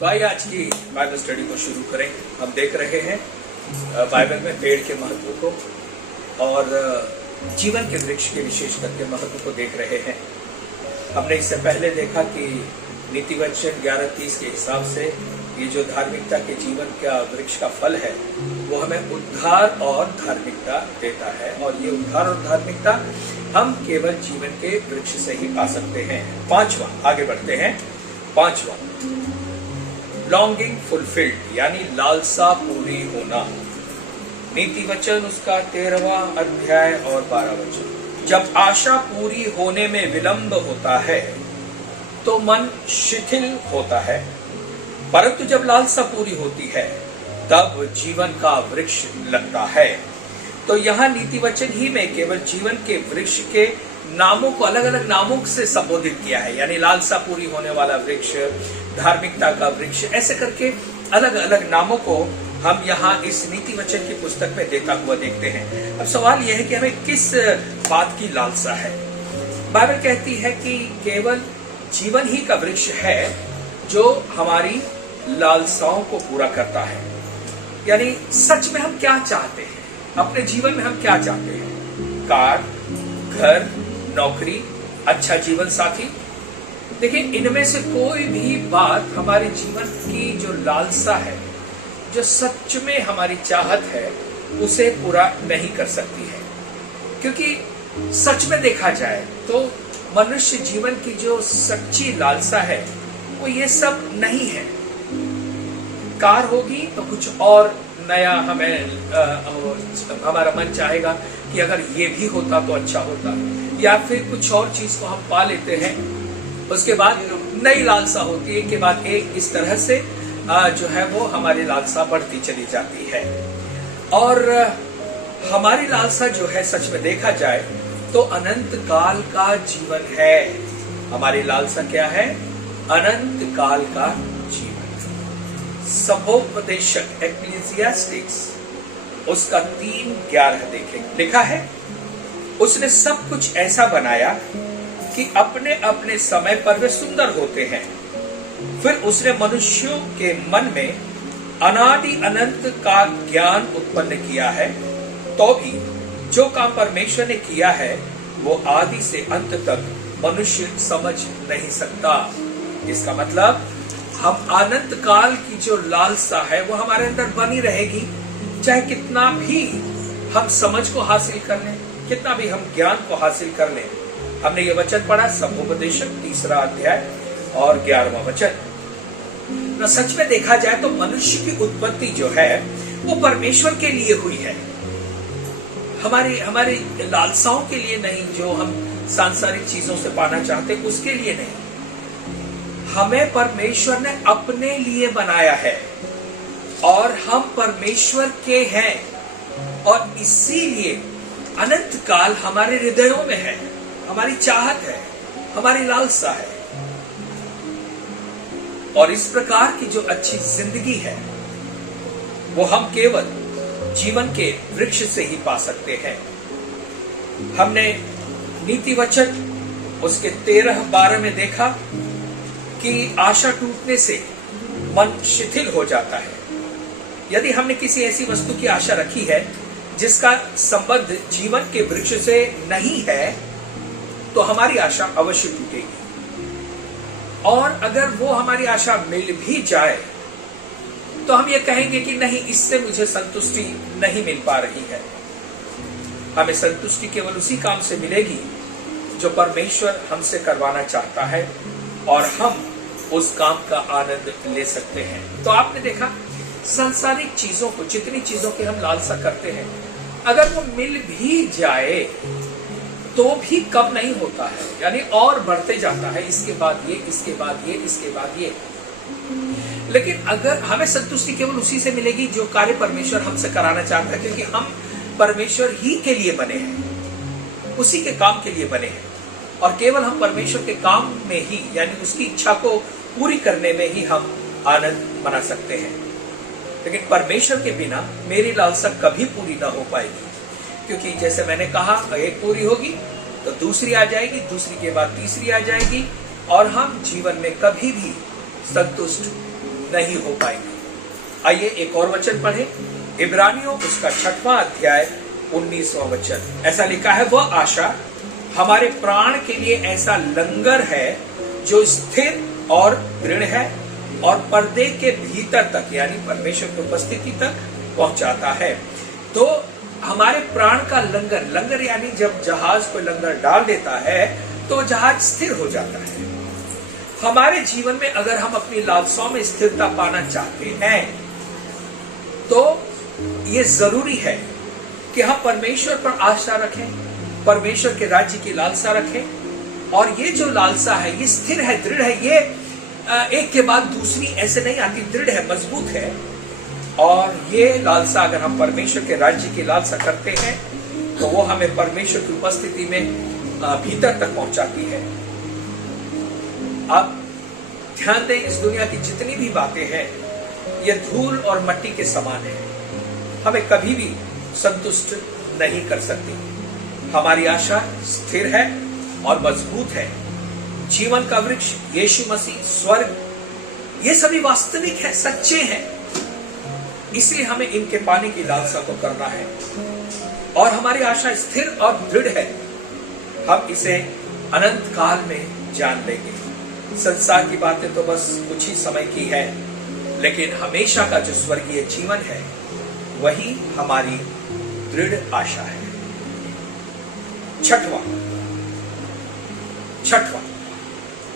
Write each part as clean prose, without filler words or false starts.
तो आइए आज की बाइबल स्टडी को शुरू करें। हम देख रहे हैं बाइबल में पेड़ के महत्व को और जीवन के वृक्ष के विशेष करके महत्व को देख रहे हैं। हमने इससे पहले देखा कि नीति वचन 11:30 के हिसाब से ये जो धार्मिकता के जीवन का वृक्ष का फल है वो हमें उद्धार और धार्मिकता देता है, और ये उद्धार और धार्मिकता हम केवल जीवन के वृक्ष से ही पा सकते हैं। पांचवा, आगे बढ़ते हैं। पांचवा, लॉन्गिंग फुलफिल्ड यानी लालसा पूरी होना। नीति वचन उसका 13वां अध्याय और 12 वचन। जब आशा पूरी होने में विलंब होता है तो मन शिथिल होता है, परंतु जब लालसा पूरी होती है तब जीवन का वृक्ष लगता है। तो यहाँ नीति वचन ही में केवल जीवन के वृक्ष के नामों को अलग अलग नामों से संबोधित किया है, यानी लालसा पूरी होने वाला वृक्ष, धार्मिकता का वृक्ष, ऐसे करके अलग अलग नामों को हम यहाँ इस नीति वचन की पुस्तक में देता हुआ देखते हैं। अब सवाल यह है कि हमें किस बात की लालसा है। बाइबल कहती है कि केवल जीवन ही का वृक्ष है जो हमारी लालसाओं को पूरा करता है। यानी सच में हम क्या चाहते हैं, अपने जीवन में हम क्या चाहते हैं? कार, घर, नौकरी, अच्छा जीवन साथी। देखिए, इनमें से कोई भी बात हमारे जीवन की जो लालसा है, जो सच में हमारी चाहत है, उसे पूरा नहीं कर सकती है। क्योंकि सच में देखा जाए तो मनुष्य जीवन की जो सच्ची लालसा है वो ये सब नहीं है। कार होगी तो कुछ और नया हमारा मन चाहेगा कि अगर ये भी होता तो अच्छा होता, या फिर कुछ और चीज को हम पा लेते हैं, उसके बाद नई लालसा होती है, के बाद एक इस तरह से जो है वो हमारी लालसा बढ़ती चली जाती है। और हमारी लालसा जो है सच में देखा जाए तो अनंत काल का जीवन है। हमारी लालसा क्या है? अनंत काल का जीवन। सभोपदेशक एक्लेसियास्टिक्स उसका 3:11 देखें, लिखा है, उसने सब कुछ ऐसा बनाया कि अपने अपने समय पर वे सुंदर होते हैं। फिर उसने मनुष्यों के मन में अनादि अनंत का ज्ञान उत्पन्न किया है, तो भी जो काम परमेश्वर ने किया है वो आदि से अंत तक मनुष्य समझ नहीं सकता। इसका मतलब हम अनंत काल की जो लालसा है वो हमारे अंदर बनी रहेगी, चाहे कितना भी हम समझ को हासिल कर लें, कितना भी हम ज्ञान को हासिल कर लें। हमने ये वचन पढ़ा, सभोपदेशक 3 अध्याय और 11वां वचन। तो सच में देखा जाए तो मनुष्य की उत्पत्ति जो है वो परमेश्वर के लिए हुई है, हमारी लालसाओं के लिए नहीं, जो हम सांसारिक चीजों से पाना चाहते उसके लिए नहीं। हमें परमेश्वर ने अपने लिए बनाया है और हम परमेश्वर के हैं, और इसीलिए अनंत काल हमारे हृदयों में है, हमारी चाहत है, हमारी लालसा है। और इस प्रकार की जो अच्छी जिंदगी है वो हम केवल जीवन के वृक्ष से ही पा सकते हैं। हमने नीति वचन उसके 13-12 में देखा कि आशा टूटने से मन शिथिल हो जाता है। यदि हमने किसी ऐसी वस्तु की आशा रखी है जिसका संबंध जीवन के वृक्ष से नहीं है तो हमारी आशा अवश्य टूटेगी। और अगर वो हमारी आशा मिल भी जाए तो हम ये कहेंगे कि नहीं, इससे मुझे संतुष्टि नहीं मिल पा रही है। हमें संतुष्टि केवल उसी काम से मिलेगी जो परमेश्वर हमसे करवाना चाहता है, और हम उस काम का आनंद ले सकते हैं। तो आपने देखा, सांसारिक चीजों को, जितनी चीजों की हम लालसा करते हैं, अगर वो मिल भी जाए तो भी कम नहीं होता है, यानी और बढ़ते जाता है, इसके बाद ये, इसके बाद ये, इसके बाद ये। लेकिन अगर हमें संतुष्टि केवल उसी से मिलेगी जो कार्य परमेश्वर हमसे कराना चाहता है, क्योंकि हम परमेश्वर ही के लिए बने हैं, उसी के काम के लिए बने हैं, और केवल हम परमेश्वर के काम में ही, यानी उसकी इच्छा को पूरी करने में ही हम आनंद मना सकते हैं। लेकिन परमेश्वर के बिना मेरी लालसा कभी पूरी ना हो पाएगी, क्योंकि जैसे मैंने कहा, एक पूरी होगी तो दूसरी आ जाएगी, दूसरी के बाद तीसरी आ जाएगी, और हम जीवन में कभी भी संतुष्ट नहीं हो पाएंगे। आइए एक और वचन पढ़ें, इब्रानियों उसका 6वां अध्याय 19वां वचन। ऐसा लिखा है, वह आशा हमारे प्राण के लिए ऐसा लंगर है जो स्थिर और दृढ़ है और पर्दे के भीतर तक यानी परमेश्वर की उपस्थिति तक पहुंचाता है। तो हमारे प्राण का लंगर, लंगर यानी जब जहाज को लंगर डाल देता है तो जहाज स्थिर हो जाता है। हमारे जीवन में अगर हम अपनी लालसाओं में स्थिरता पाना चाहते हैं तो ये जरूरी है कि हम परमेश्वर पर आशा रखें, परमेश्वर के राज्य की लालसा रखें। और ये जो लालसा है ये स्थिर है, दृढ़ है, ये एक के बाद दूसरी ऐसे नहीं आती, दृढ़ है, मजबूत है। और ये लालसा अगर हम परमेश्वर के राज्य की लालसा करते हैं तो वो हमें परमेश्वर की उपस्थिति में भीतर तक पहुंचाती है। आप ध्यान दें, इस दुनिया की जितनी भी बातें हैं ये धूल और मिट्टी के समान है, हमें कभी भी संतुष्ट नहीं कर सकती। हमारी आशा स्थिर है और मजबूत है। जीवन का वृक्ष यीशु मसीह, स्वर्ग, ये सभी वास्तविक है, सच्चे हैं। इसलिए हमें इनके पाने की लालसा को करना है और हमारी आशा स्थिर और दृढ़ है। हम इसे अनंत काल में जान लेंगे। संसार की बातें तो बस कुछ ही समय की है, लेकिन हमेशा का जो स्वर्गीय जीवन है वही हमारी दृढ़ आशा है। छठवां,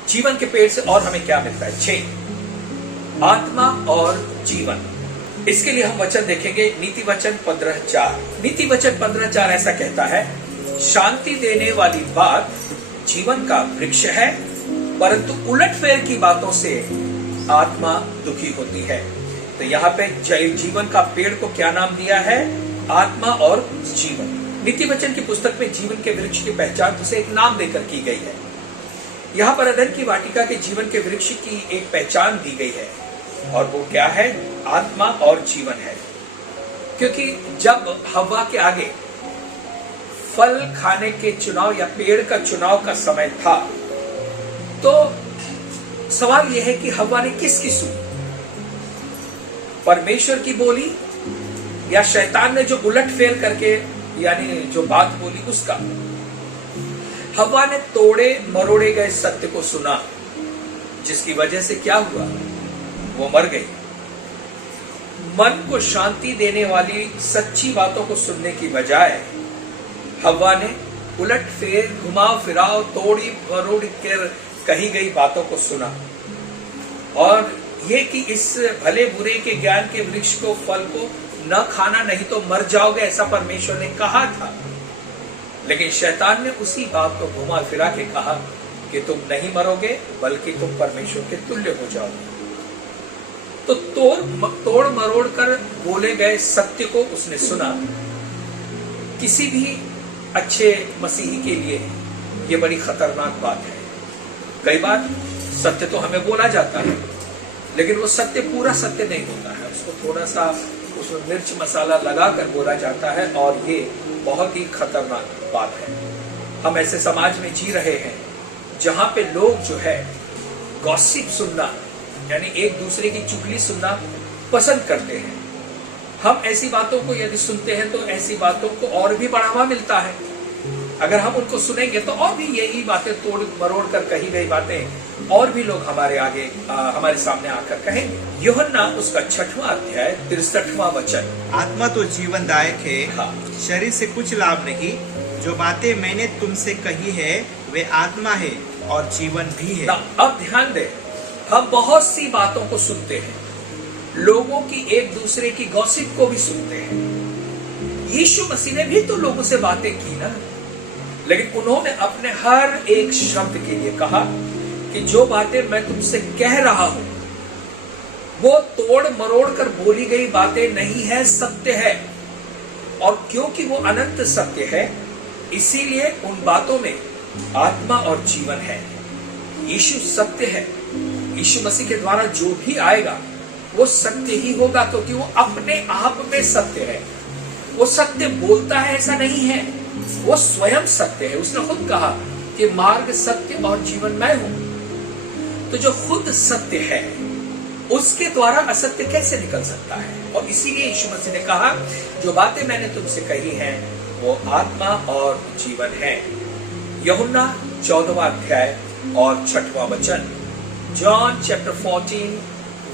जीवन के पेड़ से और हमें क्या मिलता है? 6, आत्मा और जीवन। इसके लिए हम वचन देखेंगे, नीति वचन 15:4। नीति वचन 15:4 ऐसा कहता है, शांति देने वाली बात जीवन का वृक्ष है, परंतु उलटफेर की बातों से आत्मा दुखी होती है। तो यहाँ पे जीवन का पेड़ को क्या नाम दिया है? आत्मा और जीवन। नीति वचन की पुस्तक में जीवन के वृक्ष की पहचान उसे एक नाम देकर की गई है। यहाँ पर अदन की वाटिका के जीवन के वृक्ष की एक पहचान दी गई है और वो क्या है? आत्मा और जीवन है। क्योंकि जब हव्वा के आगे फल खाने के चुनाव या पेड़ का चुनाव का समय था तो सवाल यह है कि हव्वा ने किसकी सुनी? परमेश्वर की बोली या शैतान ने जो उलटफेर करके यानी जो बात बोली उसका? हव्वा ने तोड़े मरोड़े गए सत्य को सुना, जिसकी वजह से क्या हुआ? वो मर गई। मन को शांति देने वाली सच्ची बातों को सुनने की बजाय हव्वा ने उलटफेर, घुमाव फिराव, तोड़ी मरोड़ी कर कही गई बातों को सुना। और ये कि इस भले बुरे के ज्ञान के वृक्ष को, फल को न खाना, नहीं तो मर जाओगे, ऐसा परमेश्वर ने कहा था। लेकिन शैतान ने उसी बात को घुमा फिरा के कहा कि तुम नहीं मरोगे बल्कि तुम परमेश्वर के तुल्य हो जाओगे। तो तोड़ मरोड़ कर बोले गए सत्य को उसने सुना। किसी भी अच्छे मसीही के लिए ये बड़ी खतरनाक बात है। कई बार सत्य तो हमें बोला जाता है लेकिन वो सत्य पूरा सत्य नहीं होता है, उसको थोड़ा सा उसमें मिर्च मसाला लगाकर बोला जाता है और ये बहुत ही खतरनाक बात है। हम ऐसे समाज में जी रहे हैं जहां पे लोग जो है गॉसिप सुनना यानी एक दूसरे की चुगली सुनना पसंद करते हैं। हम ऐसी बातों को यदि सुनते हैं तो ऐसी बातों को और भी बढ़ावा मिलता है। अगर हम उनको सुनेंगे तो और भी यही बातें तोड़ मरोड़ कर कही गई बातें और भी लोग हमारे आगे हमारे सामने आकर कहेंगे। यूहन्ना उसका 6वां अध्याय 63वां वचन। आत्मा तो जीवनदायक है, हाँ। शरीर से कुछ लाभ नहीं। जो बातें मैंने तुमसे कही है वे आत्मा है और जीवन भी है। अब ध्यान दें, हम बहुत सी बातों को सुनते हैं, लोगों की एक दूसरे की गॉसिप को भी सुनते हैं। यीशु मसीह ने भी तो लोगों से बातें की ना, लेकिन उन्होंने अपने हर एक शब्द के लिए कहा कि जो बातें मैं तुमसे कह रहा हूं वो तोड़ मरोड़ कर बोली गई बातें नहीं है, सत्य है। और क्योंकि वो अनंत सत्य है इसीलिए उन बातों में आत्मा और जीवन है। यीशु सत्य है। यीशु मसीह के द्वारा जो भी आएगा वो सत्य ही होगा, क्योंकि वो अपने आप में सत्य है। वो सत्य बोलता है ऐसा नहीं है, वो स्वयं सत्य है। उसने खुद कहा कि मार्ग, सत्य और जीवन मैं हूं। तो जो खुद सत्य है उसके द्वारा असत्य कैसे निकल सकता है? और इसीलिए यीशु मसीह ने कहा, जो बातें मैंने तुमसे कही हैं वो आत्मा और जीवन है। यूहन्ना 14वां अध्याय और 6वां वचन, जॉन चैप्टर 14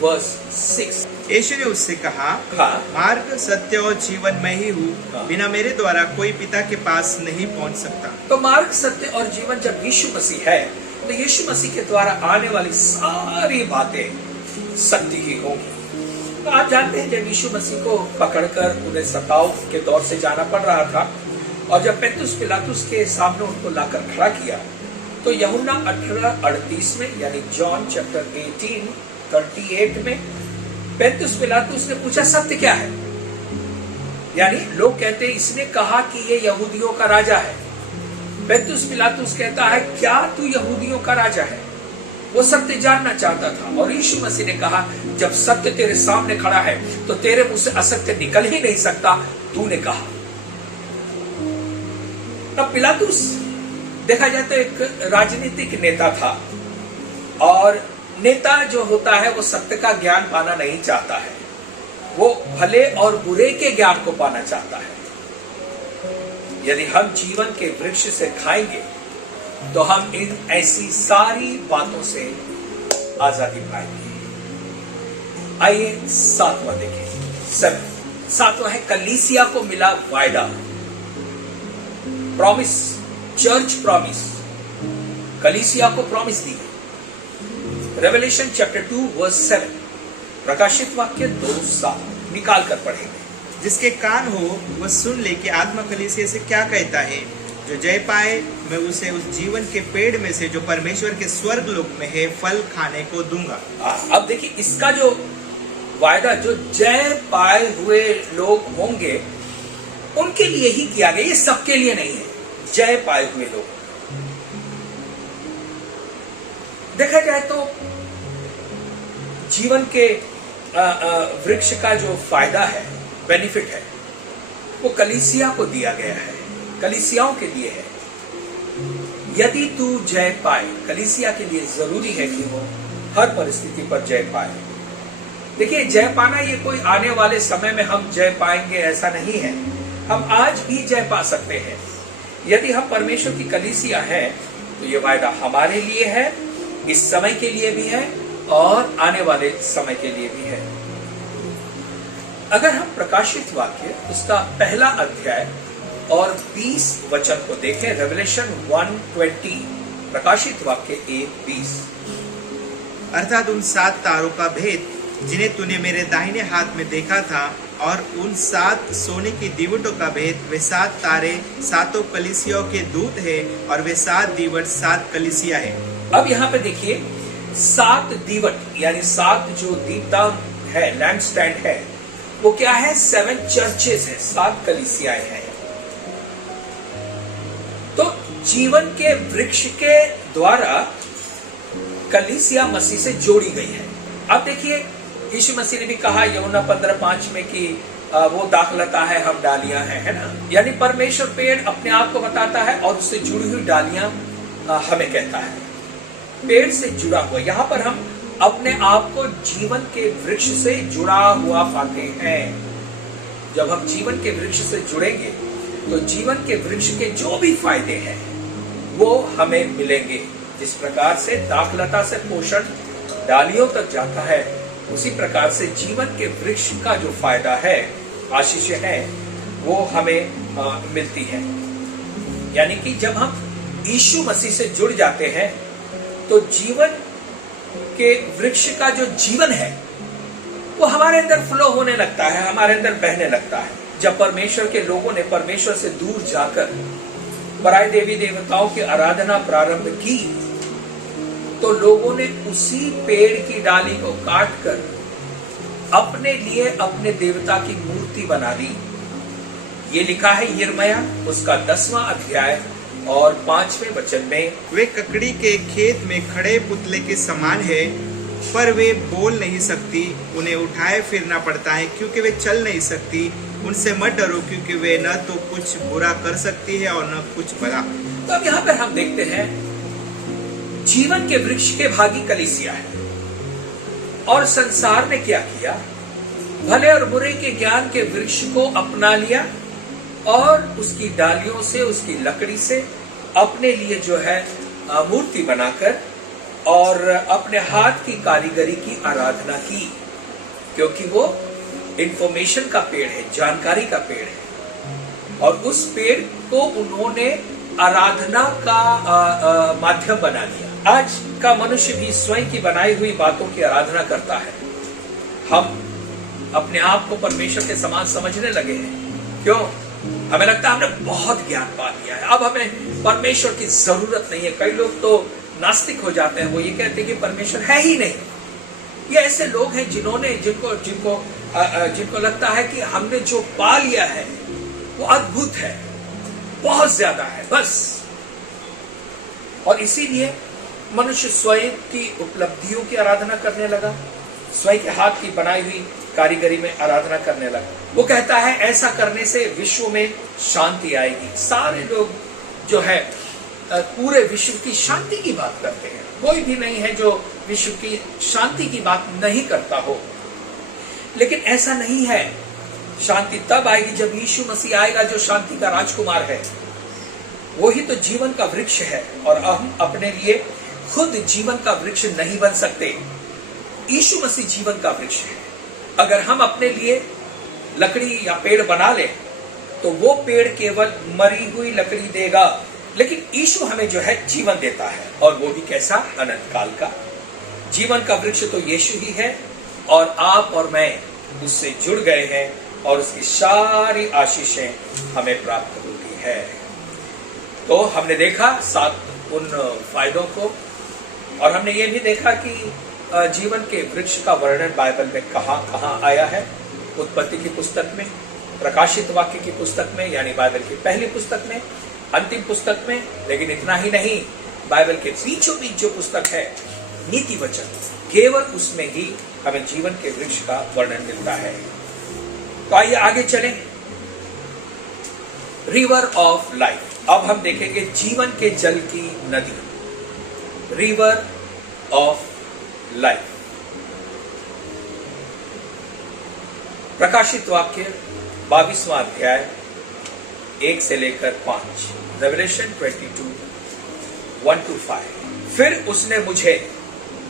वर्स 6। यीशु ने उससे कहा, हाँ। मार्ग, सत्य और जीवन मैं ही हूँ, हाँ। बिना मेरे द्वारा कोई पिता के पास नहीं पहुँच सकता। तो मार्ग, सत्य और जीवन जब यीशु मसीह है, तो यीशु मसीह के द्वारा आने वाली सारी बातें सत्य ही होगी। तो आप जानते हैं, जब यीशु मसीह को पकड़कर उन्हें सताव के दौर से जाना पड़ रहा था, और जब पेंतुस पिलातुस के सामने उनको लाकर खड़ा किया, तो यूहन्ना 18:38 में, यानी जॉन चैप्टर 18:38 में पेंतुस पिलातुस ने पूछा, सत्य क्या है? यानी लोग कहते हैं इसने कहा कि ये यहूदियों का राजा है। पेंतुस पिलातुस कहता है, क्या तू यहूदियों का राजा है? वो सत्य जानना चाहता था। और यीशु मसीह ने कहा, जब सत्य तेरे सामने खड़ा है तो तेरे मुंह से असत्य निकल ही नहीं सकता, तूने कहा। तब पिलातुस देखा जाए तो एक राजनीतिक नेता था, और नेता जो होता है वो सत्य का ज्ञान पाना नहीं चाहता है, वो भले और बुरे के ज्ञान को पाना चाहता है। यदि हम जीवन के वृक्ष से खाएंगे तो हम इन ऐसी सारी बातों से आजादी पाएंगे। आइए 7वां देखें। 7वां है कलीसिया को मिला वायदा, प्रॉमिस, चर्च प्रॉमिस। कलीसिया को प्रॉमिस दी। रेवलेशन चैप्टर 2 वर्स 7, प्रकाशित वाक्य 2:7 निकाल कर पढ़ेंगे। जिसके कान हो वह सुन ले कि आत्मा कलीसिया से क्या कहता है। जो जय पाए मैं उसे उस जीवन के पेड़ में से जो परमेश्वर के स्वर्ग लोक में है फल खाने को दूंगा। अब देखिए, इसका जो वायदा जो जय पाए हुए लोग होंगे उनके लिए ही किया गया, ये सबके लिए नहीं है। जय पाए हुए लोग, देखा जाए तो जीवन के वृक्ष का जो फायदा है, बेनिफिट है, वो कलीसिया को दिया गया है, कलीसियाओं के लिए है। यदि तू जय पाए, कलीसिया के लिए जरूरी है कि वो हर परिस्थिति पर जय पाए। देखिए, जय पाना ये कोई आने वाले समय में हम जय पाएंगे ऐसा नहीं है, हम आज भी जय पा सकते हैं। यदि हम परमेश्वर की कलीसिया है तो ये वायदा हमारे लिए है, इस समय के लिए भी है और आने वाले समय के लिए भी है। अगर हम प्रकाशित वाक्य उसका 1 अध्याय और 20 वचन को देखें, रेवलेशन 1:20, प्रकाशित वाक्य 1:20, अर्थात उन 7 तारों का भेद जिन्हें तूने मेरे दाहिने हाथ में देखा था, और उन 7 सोने की दीवटों का भेद, वे 7 तारे 7 कलीसियाओं के दूत है, और वे 7 दीवट 7 कलीसिया है। अब यहाँ पे देखिए, 7 दीवट यानी 7 जो दीपदान है, लैंड स्टैंड है, वो क्या है? 7 चर्चेस है, 7 कलीसियाएं हैं। तो जीवन के वृक्ष के द्वारा कलीसिया मसीह से जोड़ी गई है। अब देखिए, यीशु मसीह ने भी कहा यूहन्ना 15:5 में कि वो दाखलता है, हम डालियां हैं, है ना? यानी परमेश्वर पेड़ अपने आप को बताता है और उससे जुड़ी हुई डालियां हमें कहता है। पेड़ से जुड़ा हुआ, यहाँ पर हम अपने आप को जीवन के वृक्ष से जुड़ा हुआ पाते हैं। जब हम जीवन के वृक्ष से जुड़ेंगे तो जीवन के वृक्ष के जो भी फायदे हैं वो हमें मिलेंगे। जिस प्रकार से दाखलता से पोषण डालियों तक जाता है, उसी प्रकार से जीवन के वृक्ष का जो फायदा है, आशीष है, वो हमें मिलती है। यानी कि जब हम यीशु मसीह से जुड़ जाते हैं तो जीवन के वृक्ष का जो जीवन है वो हमारे अंदर फ्लो होने लगता है, हमारे अंदर बहने लगता है। जब परमेश्वर के लोगों ने परमेश्वर से दूर जाकर पराये देवी देवताओं की आराधना प्रारंभ की, तो लोगों ने उसी पेड़ की डाली को काटकर अपने लिए अपने देवता की मूर्ति बना दी। ये लिखा है यिर्मयाह उसका 10वां अध्याय और 5वें वचन में, वे ककड़ी के खेत में खड़े पुतले के समान है, पर वे बोल नहीं सकती, उन्हें उठाए फिरना पड़ता है क्योंकि वे चल नहीं सकती। उनसे मत डरो क्योंकि वे न तो कुछ बुरा कर सकती है और न कुछ भला। तो अब यहाँ पर हम देखते हैं जीवन के वृक्ष के भागी कलीसिया है। और संसार ने क्या किया? भले और बुरे के ज्ञान के वृक्ष को अपना लिया और उसकी डालियों से, उसकी लकड़ी से अपने लिए जो है मूर्ति बनाकर और अपने हाथ की कारीगरी की आराधना की, क्योंकि वो इंफॉर्मेशन का पेड़ है, जानकारी का पेड़ है, और उस पेड़ को उन्होंने आराधना का माध्यम बना दिया। आज का मनुष्य भी स्वयं की बनाई हुई बातों की आराधना करता है। हम अपने आप को परमेश्वर के समान समझने लगे हैं। क्यों? हमें लगता है हमने बहुत ज्ञान पा लिया है, अब हमें परमेश्वर की जरूरत नहीं है। कई लोग तो नास्तिक हो जाते हैं, वो ये कहते हैं कि परमेश्वर है ही नहीं। ये ऐसे लोग हैं जिनको लगता है कि हमने जो पा लिया है वो अद्भुत है, बहुत ज्यादा है बस। और इसीलिए मनुष्य स्वयं की उपलब्धियों की आराधना करने लगा, स्वयं के हाथ की बनाई हुई कारीगरी में आराधना करने लगा। वो कहता है ऐसा करने से विश्व में शांति आएगी। सारे लोग जो है पूरे विश्व की शांति की बात करते हैं, कोई भी नहीं है जो विश्व की शांति की बात नहीं करता हो। लेकिन ऐसा नहीं है। शांति तब आएगी जब यीशु मसीह आएगा, जो शांति का राजकुमार है। वही तो जीवन का वृक्ष है, और हम अपने लिए खुद जीवन का वृक्ष नहीं बन सकते। यीशु मसीह जीवन का वृक्ष है। अगर हम अपने लिए लकड़ी या पेड़ बना लें तो वो पेड़ केवल मरी हुई लकड़ी देगा, लेकिन यीशु हमें जो है जीवन देता है, और वो भी कैसा? अनंत काल का। जीवन का वृक्ष तो यीशु ही है, और आप और मैं उससे जुड़ गए हैं, और उसकी सारी आशीषें हमें प्राप्त होती है। तो हमने देखा 7 उन फायदों को, और हमने ये भी देखा कि जीवन के वृक्ष का वर्णन बाइबल में कहाँ आया है। उत्पत्ति की पुस्तक में, प्रकाशित वाक्य की पुस्तक में, यानी बाइबल की पहली पुस्तक में, अंतिम पुस्तक में। लेकिन इतना ही नहीं, बाइबल के बीचों बीच जो पुस्तक है नीति वचन, केवल उसमें ही हमें जीवन के वृक्ष का वर्णन मिलता है। तो आइए आगे चलें। River of life. अब हम देखेंगे जीवन के जल की नदी, रिवर ऑफ लाइफ। प्रकाशित वाक्य 22वां अध्याय 1 से लेकर 5, रेवलेशन 22, 1-5। फिर उसने मुझे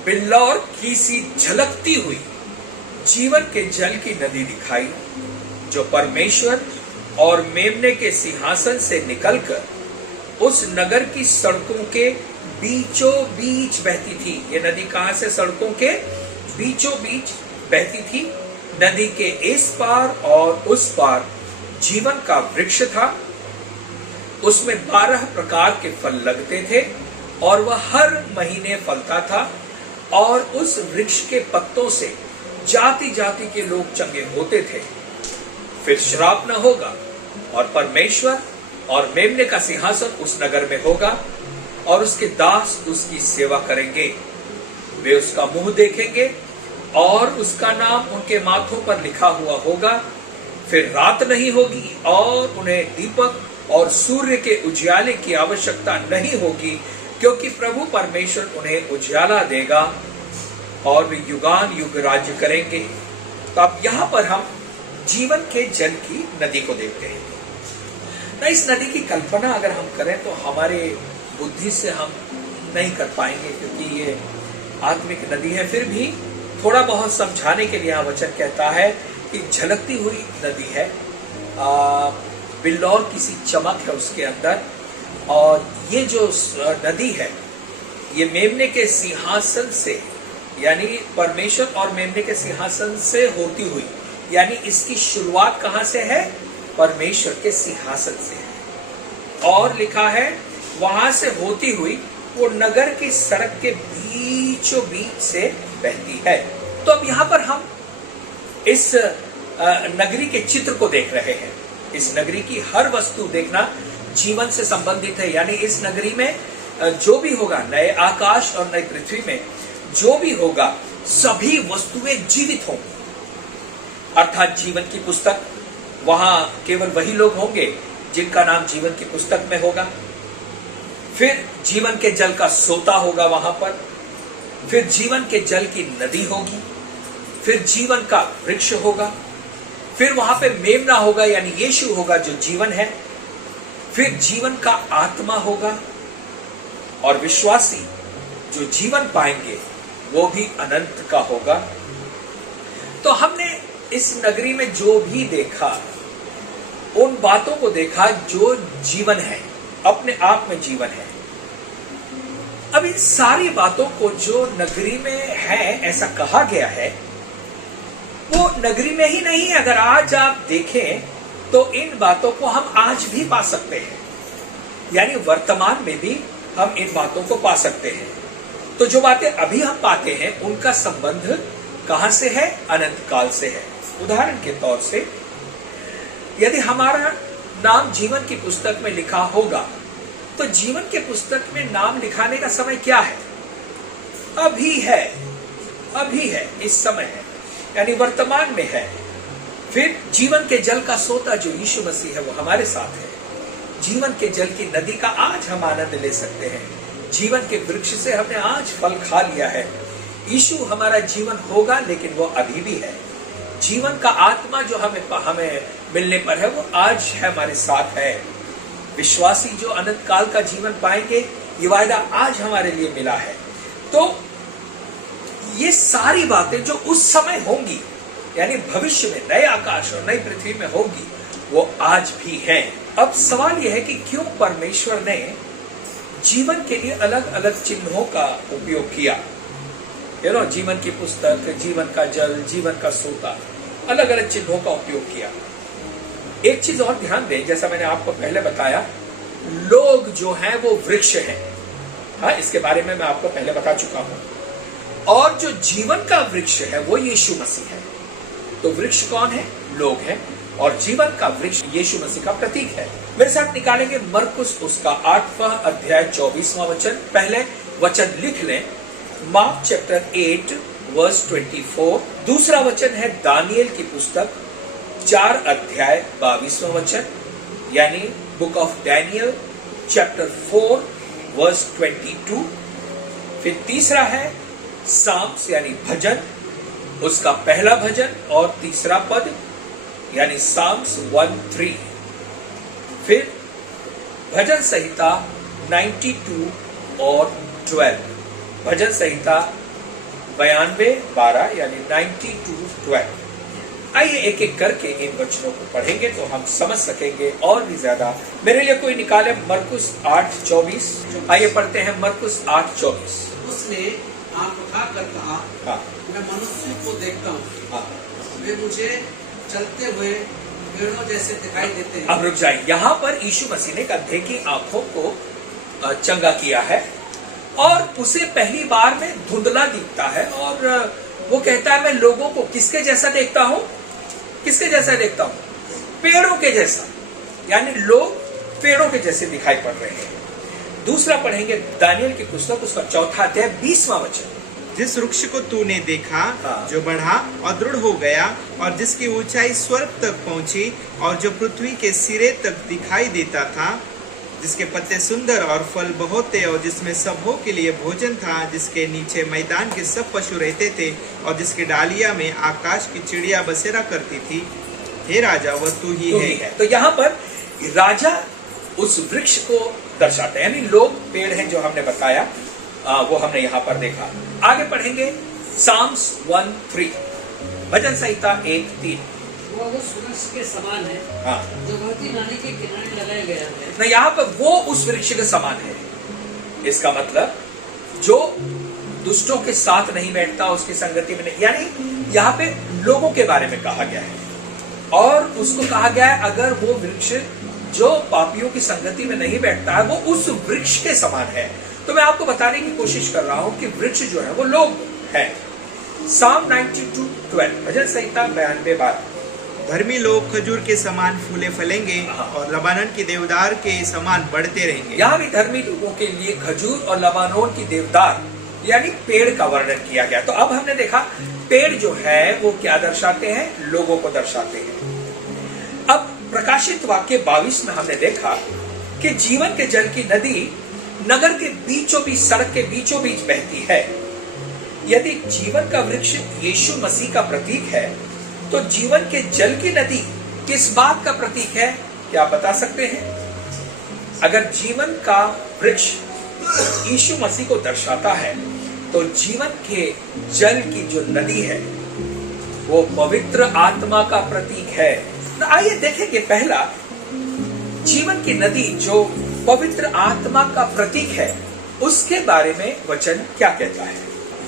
बिल्लौर की सी झलकती हुई जीवन के जल की नदी दिखाई, जो परमेश्वर और मेमने के सिंहासन से निकलकर उस नगर की सड़कों के बीचों बीच बहती थी। ये नदी कहां से? सड़कों के बीचों बीच बहती थी। नदी के इस पार और उस पार जीवन का वृक्ष था। उसमें 12 प्रकार के फल लगते थे, और वह हर महीने फलता था, और उस वृक्ष के पत्तों से जाति जाति के लोग चंगे होते थे। फिर श्राप न होगा, और परमेश्वर और मेमने का सिंहासन उस नगर में होगा, और उसके दास उसकी सेवा करेंगे। वे उसका मुंह देखेंगे, और उसका नाम उनके माथों पर लिखा हुआ होगा। फिर रात नहीं होगी, और उन्हें दीपक और सूर्य के उजियाले की आवश्यकता नहीं होगी, क्योंकि प्रभु परमेश्वर उन्हें उजियाला देगा, और वे युगान युग राज्य करेंगे। तो अब यहाँ पर हम जीवन के जल की नदी को देखते हैं। ना इस नदी की कल्पना अगर हम करें तो हमारे बुद्धि से हम नहीं कर पाएंगे, क्योंकि ये आत्मिक नदी है। फिर भी थोड़ा बहुत समझाने के लिए वचन कहता है कि झलकती हुई नदी है, बिल्लौर की सी चमक है उसके अंदर। और ये जो नदी है, ये मेमने के सिंहासन से, यानी परमेश्वर और मेमने के सिंहासन से होती हुई, यानी इसकी शुरुआत कहां से है? परमेश्वर के सिंहासन से है। और लिखा है वहां से होती हुई वो नगर की सड़क के बीचों बीच से बहती है। तो अब यहाँ पर हम इस नगरी के चित्र को देख रहे हैं। इस नगरी की हर वस्तु देखना जीवन से संबंधित है, यानी इस नगरी में जो भी होगा, नए आकाश और नई पृथ्वी में जो भी होगा, सभी वस्तुएं जीवित होंगी। अर्थात जीवन की पुस्तक, वहां केवल वही लोग होंगे जिनका नाम जीवन की पुस्तक में होगा। फिर जीवन के जल का सोता होगा वहां पर। फिर जीवन के जल की नदी होगी, फिर जीवन का वृक्ष होगा, फिर वहां पे मेमना होगा यानी यीशु होगा जो जीवन है, फिर जीवन का आत्मा होगा, और विश्वासी जो जीवन पाएंगे वो भी अनंत का होगा। तो हमने इस नगरी में जो भी देखा, उन बातों को देखा जो जीवन है, अपने आप में जीवन है। अब इन सारी बातों को जो नगरी में है ऐसा कहा गया है, वो नगरी में ही नहीं है। अगर आज आप देखें तो इन बातों को हम आज भी पा सकते हैं, यानी वर्तमान में भी हम इन बातों को पा सकते हैं। तो जो बातें अभी हम पाते हैं उनका संबंध कहां से है? अनंत काल से है। उदाहरण के तौर से यदि हमारा नाम जीवन की पुस्तक में लिखा होगा, तो जीवन के पुस्तक में नाम लिखाने का समय क्या है? अभी है, अभी है, इस समय है, यानी वर्तमान में है। फिर जीवन के जल का सोता जो यीशु मसीह है वो हमारे साथ है। जीवन के जल की नदी का आज हम आनंद ले सकते हैं। जीवन के वृक्ष से हमने आज फल खा लिया है। यीशु हमारा जीवन होगा, लेकिन वो अभी भी है। जीवन का आत्मा जो हमें मिलने पर है वो आज है, हमारे साथ है। विश्वासी जो अनंत काल का जीवन पाएंगे, ये वायदा आज हमारे लिए मिला है। तो ये सारी बातें जो उस समय होंगी, यानी भविष्य में नए आकाश और नई पृथ्वी में होंगी, वो आज भी हैं। अब सवाल यह है कि क्यों परमेश्वर ने जीवन के लिए अलग अलग चिन्हों का उपयोग किया? जीवन की पुस्तक, जीवन का जल, जीवन का सोता, अलग अलग चिन्हों का उपयोग किया। एक चीज और ध्यान दें, जैसा मैंने आपको पहले बताया, लोग जो हैं वो वृक्ष हैं। हाँ, इसके बारे में मैं आपको पहले बता चुका हूं। और जो जीवन का वृक्ष है वो यीशु मसीह है। तो वृक्ष कौन है? लोग हैं। और जीवन का वृक्ष यीशु मसीह का प्रतीक है। मेरे साथ निकालेंगे मरकुस उसका 8वां अध्याय 24वां वचन। पहले वचन लिख लें, मार्क चैप्टर 8 वर्स 24। दूसरा वचन है दानियल की पुस्तक 4 अध्याय 22वां वचन, यानी book of Daniel chapter 4 verse 22। फिर तीसरा है साम्स यानी भजन, उसका पहला भजन और तीसरा पद, यानी साम्स 1:3। फिर भजन संहिता 92 और 12, भजन संहिता 92:12 यानी 92:12। आइए एक एक करके इन वचनों को पढ़ेंगे तो हम समझ सकेंगे और भी ज्यादा। मेरे लिए कोई निकाले मरकुस 8:24। आइए पढ़ते हैं मरकुस 8:24। उसने आंख उठाकर कहा, हाँ, मैं मनुष्य को देखता हूँ, हाँ। वे मुझे चलते हुए पेड़ों जैसे दिखाई देते हैं। अब रुक जाए, यहाँ पर यीशु मसीह ने अंधे की आंखों को चंगा किया है और उसे पहली बार में धुंधला दिखता है और वो कहता है मैं लोगों को किसके जैसा देखता हूँ? किसके जैसा देखता हूँ? पेड़ों के जैसा, यानी लोग पेड़ों के जैसे दिखाई पड़ रहे हैं। दूसरा पढ़ेंगे दानियल की पुस्तक उसका 4 अध्याय 20वां वचन। जिस वृक्ष को तूने देखा, हाँ। जो बढ़ा और दृढ़ हो गया और जिसकी ऊंचाई स्वर्ग तक पहुंची और जो पृथ्वी के सिरे तक दिखाई देता था, जिसके पत्ते सुंदर और फल बहुत थे और जिसमें सबों के लिए भोजन था, जिसके नीचे मैदान के सब पशु रहते थे और जिसकी डालिया में आकाश की चिड़िया बसेरा करती थी, हे राजा वह तू ही है। तो यहाँ पर राजा उस वृक्ष को दर्शाते हैं, यानी लोग पेड़ हैं जो हमने बताया, वो हमने यहाँ पर देखा। आगे पढ़ेंगे साम्स 1:3, भजन संहिता 1:3। वो उस वृक्ष के समान है, हाँ, जो बहती नाली के किनारे लगाया गया है। ना यहाँ पर वो उस वृक्ष के समान है। इसका मतलब जो दुष्टों के साथ नहीं बैठता, उसकी संगति में नहीं, यानी यहाँ पे लोगों के बारे में कहा गया है। और उसको कहा गया है अगर वो वृक्ष जो पापियों की संगति में नहीं बैठता है वो उस वृक्ष के समान है। तो मैं आपको बताने की कोशिश कर रहा हूं कि वृक्ष जो है वो लोग हैं। साम 92:12, भजन संहिता 92:12। धर्मी लोग खजूर के समान फूले फलेंगे हाँ। और लबानन के देवदार के समान बढ़ते रहेंगे। यहाँ भी धर्मी लोगों के लिए खजूर और लबानोन की देवदार यानी पेड़ का वर्णन किया गया। तो अब हमने देखा पेड़ जो है वो क्या दर्शाते हैं? लोगों को दर्शाते हैं। अब प्रकाशित वाक्य 22 में हमने देखा कि जीवन के जल की नदी नगर के बीचों बीच, सड़क के बीचों बीच बहती है। यदि जीवन का वृक्ष यीशु मसीह का प्रतीक है, तो जीवन के जल की नदी किस बात का प्रतीक है, क्या आप बता सकते हैं? अगर जीवन का वृक्ष यीशु मसीह को दर्शाता है, तो जीवन के जल की जो नदी है वो पवित्र आत्मा का प्रतीक है। तो आइए देखेंगे पहला, जीवन की नदी जो पवित्र आत्मा का प्रतीक है, उसके बारे में वचन क्या कहता है।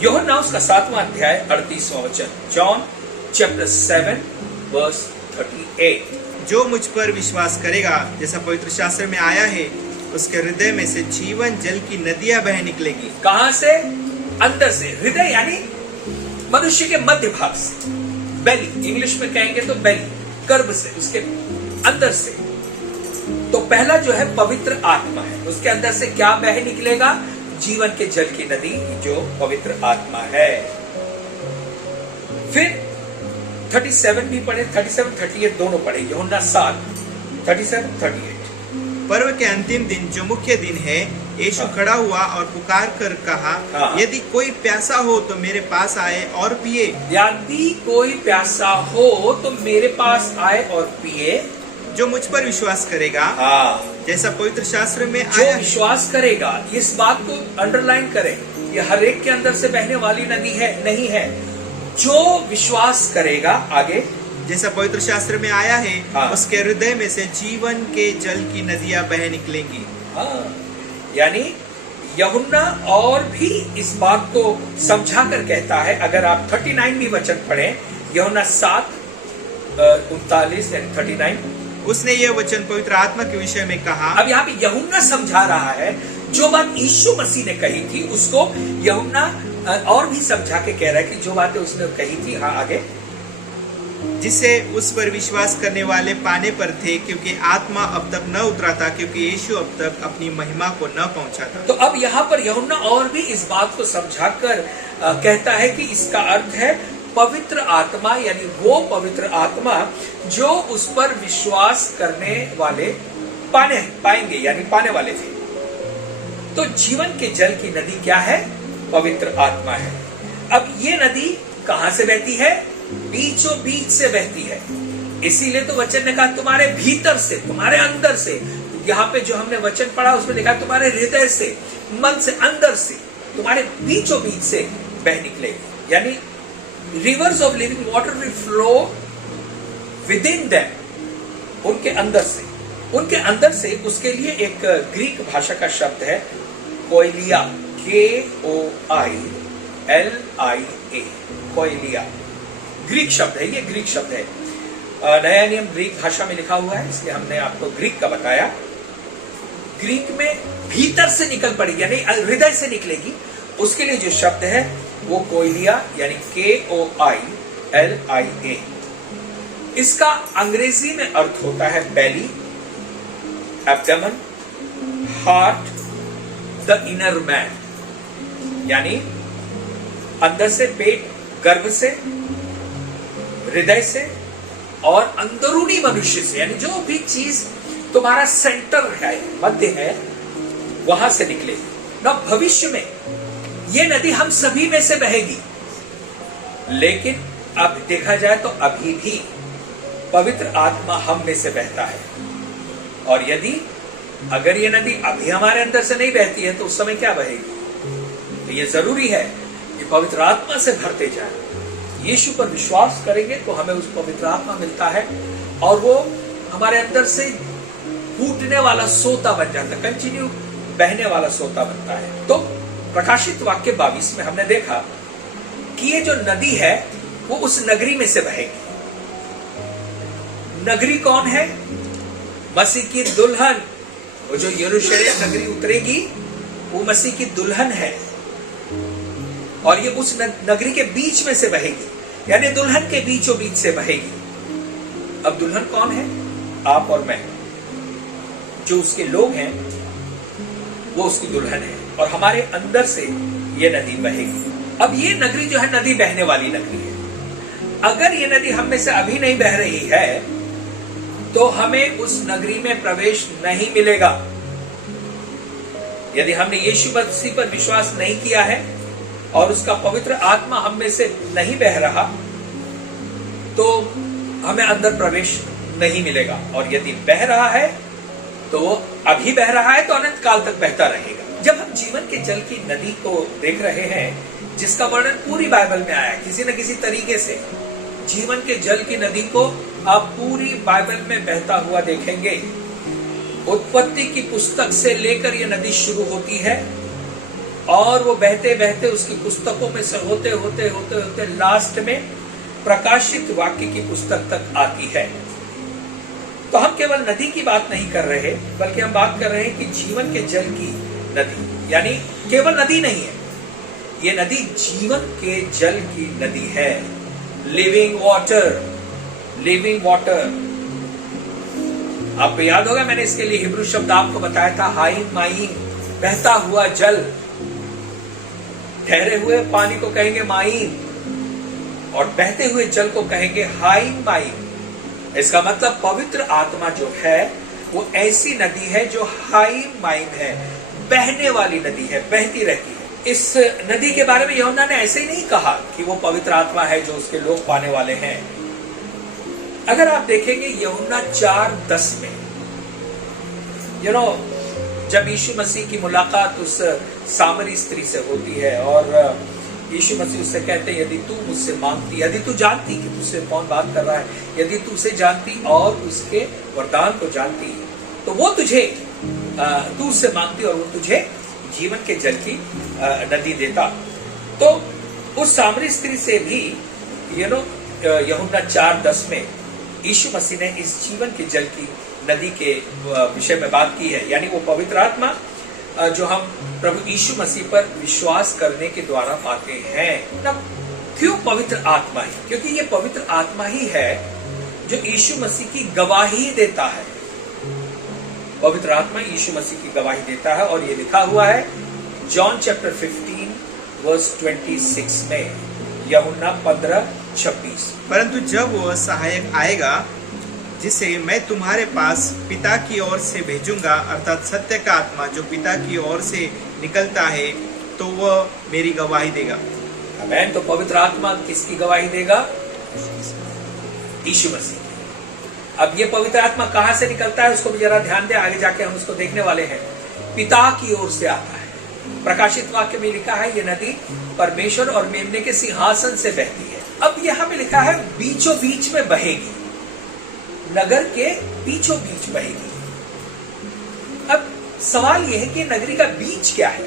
यूहन्ना उसका 7वां अध्याय 38वां वचन, जॉन चैप्टर 7 वर्स 38। जो मुझ पर विश्वास करेगा, जैसा पवित्र शास्त्र में आया है, उसके हृदय में से जीवन जल की नदियां बह निकलेगी। कहां से? अंदर से। हृदय यानी मनुष्य के मध्य भाग से, बेली, इंग्लिश में कहेंगे तो बेली, गर्भ से, उसके अंदर से। तो पहला जो है पवित्र आत्मा है, उसके अंदर से क्या बह निकलेगा? जीवन के जल की नदी जो पवित्र आत्मा है। फिर 37 भी पढ़े, 37 38 दोनों पढ़े, यूहन्ना 7 37 38। पर्व के अंतिम दिन जो मुख्य दिन है, यीशु खड़ा हुआ और पुकार कर कहा, यदि कोई प्यासा हो तो मेरे पास आए और पिए। यदि कोई प्यासा हो तो मेरे पास आए और पिए। जो मुझ पर विश्वास करेगा, जैसा पवित्र शास्त्र में जो आया, विश्वास करेगा, इस बात को अंडरलाइन करें, ये हर एक के अंदर से बहने वाली नदी है, नहीं है। जो विश्वास करेगा, आगे जैसा पवित्र शास्त्र में आया है, उसके हृदय में से जीवन के जल की नदियां बह निकलेंगी। यानी यूहन्ना और भी इस बात को समझा कर कहता है। अगर आप 39 भी वचन पढ़ें, यूहन्ना 7:39 यानी 39, उसने ये वचन पवित्र आत्मा के विषय में कहा। अब यहाँ पे यूहन्ना समझा रहा है, जो बात यीशु मसीह ने कही थी उसको यूहन्ना और भी समझा के कह रहा है कि जो बातें उसने कही थी, आगे, जिसे उस पर विश्वास करने वाले पाने पर थे, क्योंकि आत्मा अब तक न उतरा था, क्योंकि यीशु अब तक अपनी महिमा को न पहुंचा था। तो अब यहाँ पर यूहन्ना और भी इस बात को समझाकर कहता है कि इसका अर्थ है पवित्र आत्मा, यानी वो पवित्र आत्मा जो उस पर विश्वास करने वाले पाएंगे, यानी पाने वाले थे। तो जीवन के जल की नदी क्या है? पवित्र आत्मा है। अब ये नदी कहां से बहती है? बीचों बीच से बहती है। इसीलिए तो वचन ने कहा तुम्हारे भीतर से, तुम्हारे अंदर से। यहाँ पे जो हमने वचन पढ़ा उसमें लिखा तुम्हारे हृदय से, मन से, अंदर से, तुम्हारे बीचों बीच से बह निकलेगी। यानी reverse of living water will flow with in them, उनके अंदर से। उनके अंदर से, उसके लिए एक ग्रीक भाषा का शब्द है कोइलिया, KOILIA, कोइलिया ग्रीक शब्द है। ये ग्रीक शब्द है, नया नियम ग्रीक भाषा में लिखा हुआ है, इसलिए हमने आपको ग्रीक का बताया। ग्रीक में भीतर से निकल पड़ेगी, यानी हृदय से निकलेगी। उसके लिए जो शब्द है वो कोइलिया, यानी KOILIA। इसका अंग्रेजी में अर्थ होता है belly, abdomen, heart, the inner man, यानी अंदर से, पेट, गर्भ से, हृदय से और अंदरूनी मनुष्य से, यानी जो भी चीज तुम्हारा सेंटर है, मध्य है, वहां से निकले ना। भविष्य में ये नदी हम सभी में से बहेगी, लेकिन अब देखा जाए तो अभी भी पवित्र आत्मा हम में से बहता है। और यदि अगर ये नदी अभी हमारे अंदर से नहीं बहती है तो उस समय क्या बहेगी? तो ये जरूरी है कि पवित्र आत्मा से भरते जाए। यीशु पर विश्वास करेंगे तो हमें उस पवित्र आत्मा मिलता है और वो हमारे अंदर से फूटने वाला सोता बन जाता है, कंटिन्यू बहने वाला सोता बनता है। तो प्रकाशित वाक्य 22 में हमने देखा कि ये जो नदी है वो उस नगरी में से बहेगी। नगरी कौन है? मसीह की दुल्हन। वो जो यरूशलेम नगरी उतरेगी वो मसीह की दुल्हन है और ये उस नगरी के बीच में से बहेगी, यानी दुल्हन के बीचों बीच से बहेगी। अब दुल्हन कौन है? आप और मैं, जो उसके लोग हैं वो उसकी दुल्हन है और हमारे अंदर से ये नदी बहेगी। अब ये नगरी जो है नदी बहने वाली नगरी है। अगर ये नदी हम में से अभी नहीं बह रही है तो हमें उस नगरी में प्रवेश नहीं मिलेगा। यदि हमने यीशु मसीह पर विश्वास नहीं किया है और उसका पवित्र आत्मा हम में से नहीं बह रहा तो हमें अंदर प्रवेश नहीं मिलेगा, और यदि बह रहा है तो अभी बह रहा है तो अनंत काल तक बहता रहेगा। जब हम जीवन के जल की नदी को देख रहे हैं, जिसका वर्णन पूरी बाइबल में आया है, किसी न किसी तरीके से जीवन के जल की नदी को आप पूरी बाइबल में बहता हुआ देखेंगे। उत्पत्ति की पुस्तक से लेकर यह नदी शुरू होती है और वो बहते बहते उसकी पुस्तकों में से होते होते होते होते लास्ट में प्रकाशित वाक्य की पुस्तक तक आती है। तो हम केवल नदी की बात नहीं कर रहे, बल्कि हम बात कर रहे हैं कि जीवन के जल की नदी, यानी केवल नदी नहीं है, ये नदी जीवन के जल की नदी है। Living water, living water. आपको याद होगा मैंने इसके लिए हिब्रू शब्द आपको बताया था, हाइम माइम, बहता हुआ जल। ठहरे हुए पानी को कहेंगे माइम और बहते हुए जल को कहेंगे हाइम माइम। इसका मतलब पवित्र आत्मा जो है वो ऐसी नदी है जो हाइम माइम है, बहने वाली नदी है, बहती रहती है। इस नदी के बारे में यूहन्ना ने ऐसे ही नहीं कहा कि वो पवित्र आत्मा है जो उसके लोग पाने वाले हैं। अगर आप देखेंगे यूहन्ना 4:10 में, जब यीशु मसीह की मुलाकात उस सामरी स्त्री से होती है और यीशु मसीह उससे कहते हैं, यदि तू मुझसे मांगती, यदि तू जानती कि तुझसे कौन बात कर रहा है, यदि तू उसे जानती और उसके वरदान को जानती तो वो तुझे, तू उससे मांगती और वो तुझे जीवन के जल की नदी देता। तो उस सामरी स्त्री से भी यूहन्ना 4:10 में यीशु मसीह ने इस जीवन के जल की नदी के विषय में बात की है, यानी वो पवित्र आत्मा जो हम प्रभु यीशु मसीह पर विश्वास करने के द्वारा पाते हैं। ना क्यों पवित्र आत्मा ही? क्योंकि ये पवित्र आत्मा ही है जो यीशु मसीह की गवाही देता है। पवित्र आत्मा यीशु मसीह की गवाही देता है और ये लिखा हुआ है जॉन चैप्टर 15 वर्स 26 में, यूहन्ना 15:26। परंतु जब वह सहायक आएगा जिसे मैं तुम्हारे पास पिता की ओर से भेजूंगा, अर्थात सत्य का आत्मा जो पिता की ओर से निकलता है, तो वह मेरी गवाही देगा। आमीन। तो पवित्र आत्मा किसकी गवाही देगा? यीशु मसीह। अब ये पवित्र आत्मा कहां से निकलता है उसको भी जरा ध्यान दे, आगे जाके हम उसको देखने वाले हैं। पिता की ओर से आता है। प्रकाशित वाक्य में लिखा है ये नदी परमेश्वर और मेमने के सिंहासन से बहती है। अब यहां पे लिखा है बीचों बीच में बहेगी, नगर के बीचों बीच बहेगी। अब सवाल यह है कि नगरी का बीच क्या है,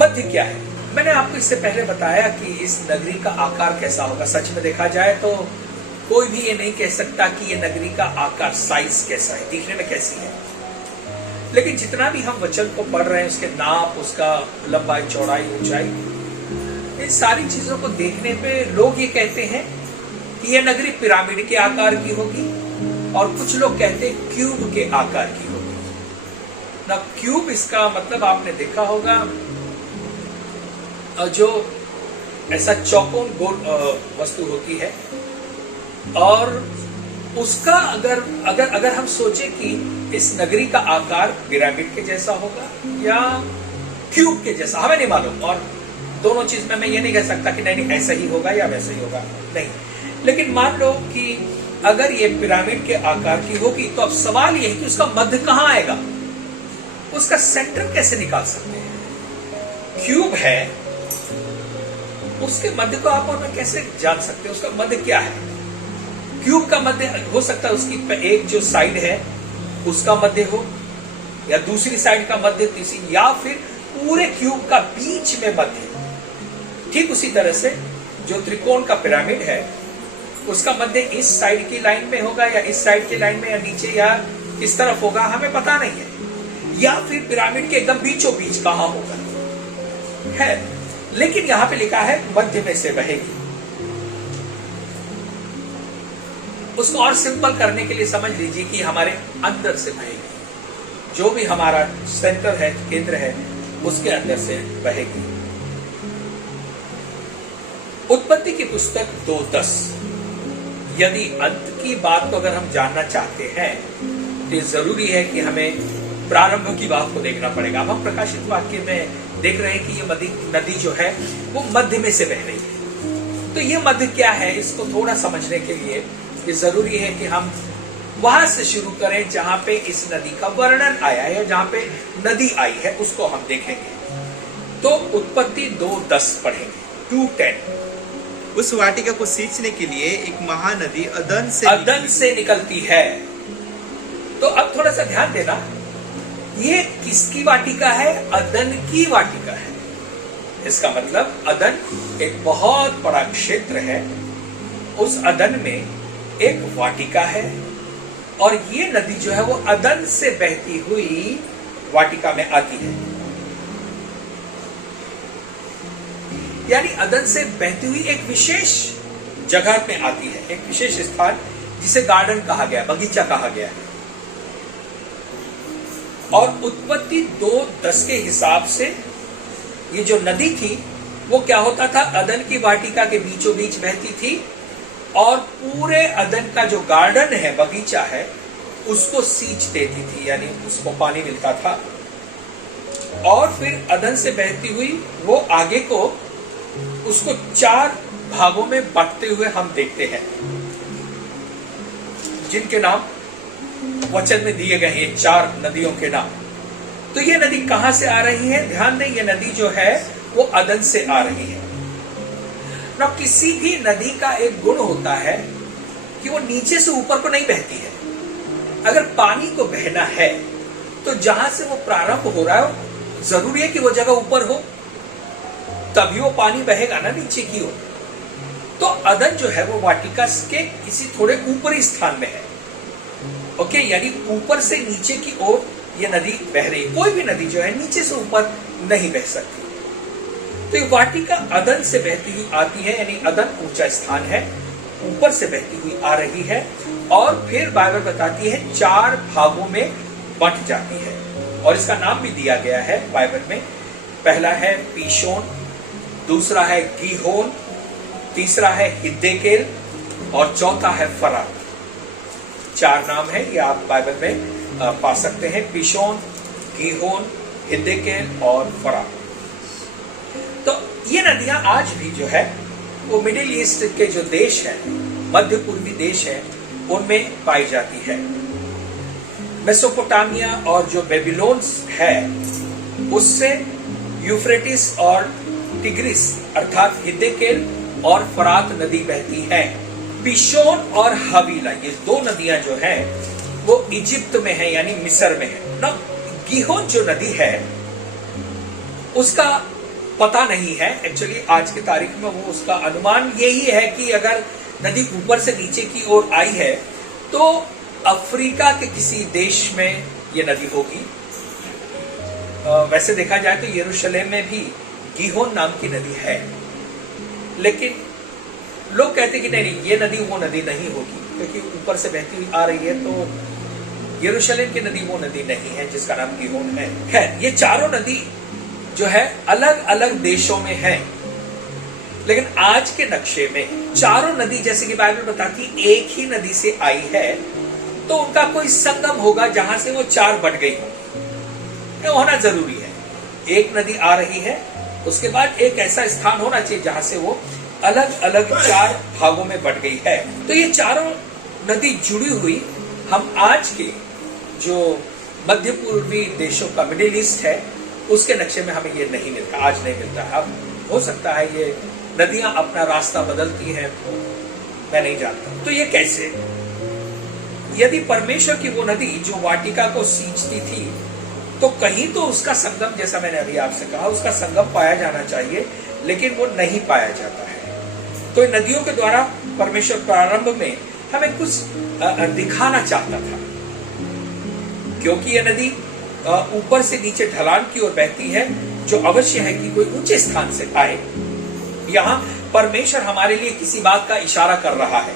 मध्य क्या है? मैंने आपको इससे पहले बताया कि इस नगरी का आकार कैसा होगा। सच में देखा जाए तो कोई भी ये नहीं कह सकता कि ये नगरी का आकार, साइज कैसा है, दिखने में कैसी है। लेकिन जितना भी हम वचन को पढ़ रहे हैं, उसके नाप, उसका लंबाई, चौड़ाई, ऊंचाई, इन सारी चीजों को देखने पे लोग ये कहते हैं कि यह नगरी पिरामिड के आकार की होगी और कुछ लोग कहते हैं क्यूब के आकार की होगी। ना क्यूब, इसका मतलब आपने देखा होगा जो ऐसा चौकोन गोल वस्तु होती है, और उसका अगर हम सोचे कि इस नगरी का आकार पिरामिड के जैसा होगा या क्यूब के जैसा, हमें नहीं मालूम। और दोनों चीज में मैं ये नहीं कह सकता कि नहीं ऐसा ही होगा या वैसा ही होगा, नहीं। लेकिन मान लो कि अगर ये पिरामिड के आकार की होगी तो अब सवाल ये है कि उसका मध्य कहां आएगा, उसका सेंटर कैसे निकाल सकते हैं? क्यूब है, उसके मध्य को आप और मैं कैसे जान सकते हैं उसका मध्य क्या है? क्यूब का मध्य हो सकता है उसकी एक जो साइड है उसका मध्य हो, या दूसरी साइड का मध्य, तीसरी, या फिर पूरे क्यूब का बीच में मध्य। ठीक उसी तरह से जो त्रिकोण का पिरामिड है उसका मध्य इस साइड की लाइन में होगा या इस साइड की लाइन में, या नीचे या इस तरफ होगा, हमें पता नहीं है। या फिर पिरामिड के एकदम बीचों बीच कहां होगा है, लेकिन यहां पे लिखा है मध्य में से बहेगी। उसको और सिंपल करने के लिए समझ लीजिए कि हमारे अंदर से बहेगी, जो भी हमारा सेंटर है, केंद्र है, उसके अंदर से बहेगी। उत्पत्ति की पुस्तक 2:10। यदि अंत की बात को अगर हम जानना चाहते हैं तो जरूरी है कि हमें प्रारंभ की बात को देखना पड़ेगा। अब हम प्रकाशित वाक्य में देख रहे हैं कि ये नदी जो है वो मध्य में से बह रही है। तो ये मध्य क्या है, इसको थोड़ा समझने के लिए ये जरूरी है कि हम वहां से शुरू करें जहां पे इस नदी का वर्णन आया है, या जहां पे नदी आई है उसको हम देखेंगे। तो उत्पत्ति 2:10 पढ़ेंगे, 2:10। उस वाटिका को सींचने के लिए एक महानदी अदन से निकलती है। तो अब थोड़ा सा ध्यान देना, ये किसकी वाटिका है? अदन की वाटिका है। इसका मतलब अदन एक बहुत बड़ा क्षेत्र है, उस अदन में एक वाटिका है, और ये नदी जो है वो अदन से बहती हुई वाटिका में आती है। यानी अदन से बहती हुई एक विशेष जगह में आती है, एक विशेष स्थान जिसे गार्डन कहा गया, बगीचा कहा गया है। और उत्पत्ति 2:10 के हिसाब से ये जो नदी थी वो क्या होता था, अदन की वाटिका के बीचों बीच बहती थी, और पूरे अदन का जो गार्डन है, बगीचा है, उसको सींच देती थी, यानी उसको पानी मिलता था। और फिर अदन से बहती हुई वो आगे को उसको 4 भागों में बांटते हुए हम देखते हैं, जिनके नाम वचन में दिए गए हैं, 4 नदियों के नाम। तो ये नदी कहां से आ रही है? ध्यान दें, ये नदी जो है वो अदन से आ रही है ना। किसी भी नदी का एक गुण होता है कि वो नीचे से ऊपर को नहीं बहती है। अगर पानी को बहना है तो जहां से वो प्रारंभ हो रहा है जरूरी है कि वो जगह ऊपर हो, तभी वो पानी बहेगा ना नीचे की ओर। तो अदन जो है वो वाटिका के किसी थोड़े ऊपरी स्थान में है। ओके, यानी ऊपर से नीचे की ओर ये नदी बह रही है। कोई भी नदी जो है नीचे से ऊपर नहीं बह सकती। तो ये वाटिका अदन से बहती हुई आती है, यानी अदन ऊंचा स्थान है, ऊपर से बहती हुई आ रही है, और फिर बाइबल बताती है 4 भागों में बंट जाती है। और इसका नाम भी दिया गया है बाइबल में। पहला है पीशोन, दूसरा है गीहोन, तीसरा है हिद्देकेल, और चौथा है फरात। 4 नाम है, ये आप बाइबल में पा सकते हैं, पीशोन, गीहोन, हिद्देकेल और फरात। तो ये नदियां आज भी जो है वो मिडिल ईस्ट के जो देश है, मध्य पूर्वी देश है, उनमें पाई जाती है। मेसोपोटामिया और जो बेबीलोन्स है उससे यूफ्रेटिस और टिग्रिस अर्थात हिद्देकेल और फरात नदी बहती है। पिशोन और हवीला, ये 2 नदियां जो हैं वो इजिप्ट में है, यानी मिस्र में है ना। गीहोन जो नदी है उसका पता नहीं है एक्चुअली, आज की तारीख में वो उसका अनुमान यही है कि अगर नदी ऊपर से नीचे की ओर आई है तो अफ्रीका के किसी देश में ये नदी होगी। वैसे देखा जाए तो यरूशलेम में भी गीहोन नाम की नदी है, लेकिन लोग कहते कि नहीं, ये नदी वो नदी नहीं होगी, क्योंकि ऊपर से बहती हुई आ रही है, तो यरूशलेम की नदी वो नदी नहीं है जिसका नाम गीहोन है। खैर, ये चारों नदी जो है अलग अलग देशों में है, लेकिन आज के नक्शे में चारों नदी, जैसे कि बाइबल बताती एक ही नदी से आई है, तो उनका कोई संगम होगा जहां से वो 4 बट गई होगी। ये होना जरूरी है। एक नदी आ रही है, उसके बाद एक ऐसा स्थान होना चाहिए जहां से वो अलग अलग 4 भागों में बट गई है। तो ये चारों नदी जुड़ी हुई हम आज के जो मध्य पूर्वी देशों का मिडिल ईस्ट है उसके नक्शे में हमें ये नहीं मिलता, आज नहीं मिलता। अब हो सकता है ये नदियां अपना रास्ता बदलती हैं, मैं नहीं जानता। तो ये कैसे? यदि परमेश्वर की वो नदी जो वाटिका को सींचती थी, तो कहीं तो उसका संगम, जैसा मैंने अभी आपसे कहा, उसका संगम पाया जाना चाहिए, लेकिन वो नहीं पाया जाता है। तो नदियों के द्वारा परमेश्वर प्रारंभ में हमें कुछ दिखाना चाहता था, क्योंकि यह नदी ऊपर से नीचे ढलान की ओर बहती है, जो अवश्य है कि कोई ऊंचे स्थान से आए। यहाँ परमेश्वर हमारे लिए किसी बात का इशारा कर रहा है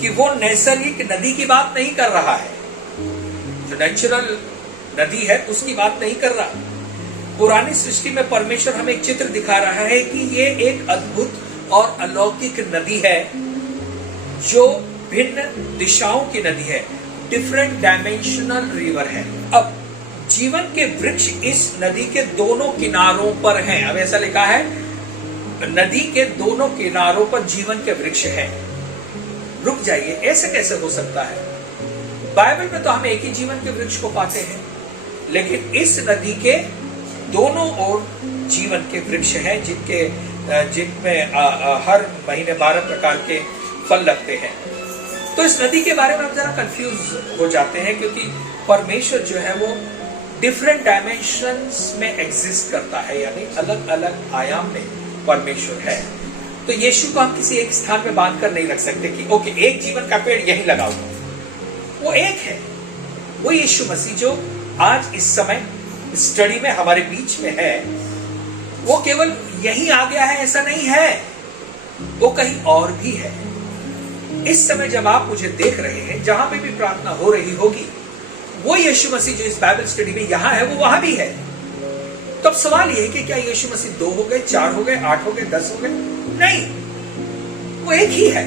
कि वो नैसर्गिक नदी की बात नहीं कर रहा है, जो नेचुरल नदी है उसकी बात नहीं कर रहा। पुरानी सृष्टि में परमेश्वर हमें एक चित्र दिखा रहा है कि ये एक अद्भुत और अलौकिक नदी है, जो भिन्न दिशाओं की नदी है, डिफरेंट डायमेंशनल रिवर है। अब जीवन के वृक्ष इस नदी के दोनों किनारों पर हैं। अब ऐसा लिखा है, नदी के दोनों किनारों पर जीवन के वृक्ष हैं। रुक जाइए, ऐसे कैसे हो सकता है? बाइबल में तो हम एक ही जीवन के वृक्ष को पाते हैं, लेकिन इस नदी के दोनों ओर जीवन के वृक्ष हैं, जिनमें हर महीने 12 प्रकार के फल लगते हैं। तो इस नदी के बारे में हम जरा कंफ्यूज हो जाते हैं, क्योंकि परमेश्वर जो है वो डिफरेंट डायमेंशंस में एग्जिस्ट करता है, यानी अलग अलग आयाम में परमेश्वर है। तो यीशु को हम किसी एक स्थान में बांध कर नहीं रख सकते कि ओके एक जीवन का पेड़ यहीं लगाओ। वो एक है, वो यीशु मसीह जो आज इस समय स्टडी में हमारे बीच में है, वो केवल यहीं आ गया है ऐसा नहीं है, वो कहीं और भी है। इस समय जब आप मुझे देख रहे हैं, जहां पे भी प्रार्थना हो रही होगी, वो यीशु मसीह जो इस बाइबल स्टडी में यहां है, वो वहां भी है। तो अब सवाल ये है कि क्या यीशु मसीह 2 हो गए, 4 हो गए, 8 हो गए, 10 हो गए? नहीं, वो एक ही है।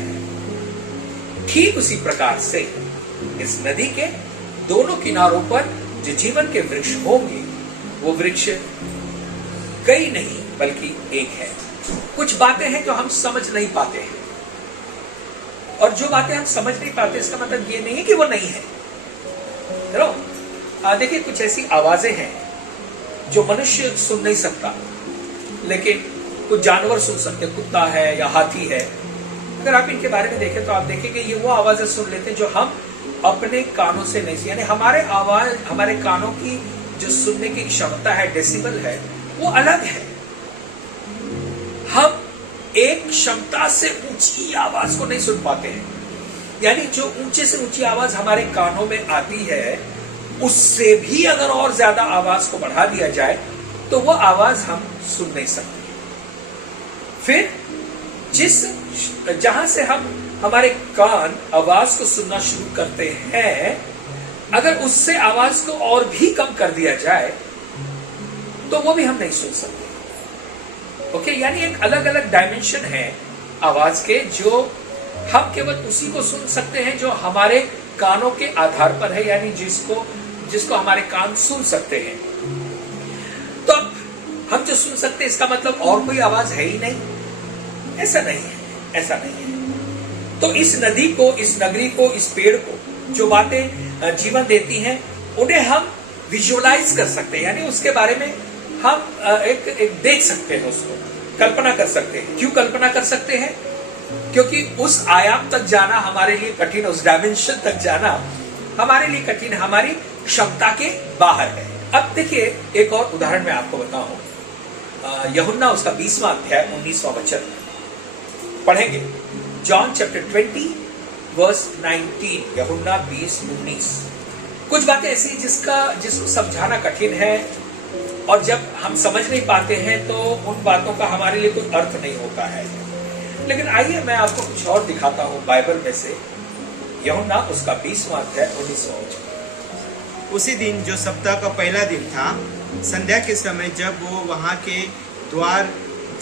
ठीक उसी प्रकार से इस नदी के दोनों किनारों पर जो जीवन के वृक्ष होंगे, वो वृक्ष कई नहीं बल्कि एक है। कुछ बातें हैं जो हम समझ नहीं पाते हैं, और जो बातें हम समझ नहीं पाते इसका मतलब ये नहीं कि वो नहीं है। देखिए, कुछ ऐसी आवाजें हैं जो मनुष्य सुन नहीं सकता, लेकिन कुछ जानवर सुन सकते, कुत्ता है या हाथी है। अगर आप इनके बारे में देखें तो आप देखेंगे ये वो आवाजें सुन लेते हैं जो हम अपने कानों से नहीं, यानी हमारे कानों की जो सुनने की क्षमता है, डेसिबल है, वो अलग है। हम एक क्षमता से ऊंची आवाज को नहीं सुन पाते हैं, यानी जो ऊंचे से ऊंची आवाज हमारे कानों में आती है, उससे भी अगर और ज्यादा आवाज को बढ़ा दिया जाए तो वो आवाज हम सुन नहीं सकते। फिर जहां से हमारे कान आवाज को सुनना शुरू करते हैं, अगर उससे आवाज को और भी कम कर दिया जाए तो वो भी हम नहीं सुन सकते। ओके, यानी एक अलग अलग डायमेंशन है आवाज के, जो हम केवल उसी को सुन सकते हैं जो हमारे कानों के आधार पर है, यानी जिसको हमारे कान सुन सकते हैं। तो अब हम जो सुन सकते हैं, इसका मतलब और कोई आवाज है ही नहीं? ऐसा नहीं है, ऐसा नहीं है। तो इस नदी को, इस नगरी को, इस पेड़ को जो बातें जीवन देती हैं, उन्हें हम विजुअलाइज कर सकते हैं, यानी उसके बारे में हम एक देख सकते हैं, उसको कल्पना कर सकते हैं। क्यों कल्पना कर सकते हैं? क्योंकि उस आयाम तक जाना हमारे लिए कठिन, उस डायमेंशन तक जाना हमारे लिए कठिन, हमारी क्षमता के बाहर है। अब देखिए, एक और उदाहरण मैं आपको बताऊं। यूहन्ना उसका 20वां अध्याय 19वां वचन पढ़ेंगे। जॉन चैप्टर 20 वर्स 19, यूहन्ना 20:19। कुछ बातें ऐसी जिसको समझाना कठिन है, और जब हम समझ नहीं पाते हैं तो उन बातों का हमारे लिए कोई अर्थ नहीं होता है। लेकिन आइए मैं आपको कुछ और दिखाता हूं बाइबल में से। यूहन्ना उसका 20वां अध्याय 19वां वचन। उसी दिन जो सप्ताह का पहला दिन था, संध्या के समय, जब वो वहाँ के द्वार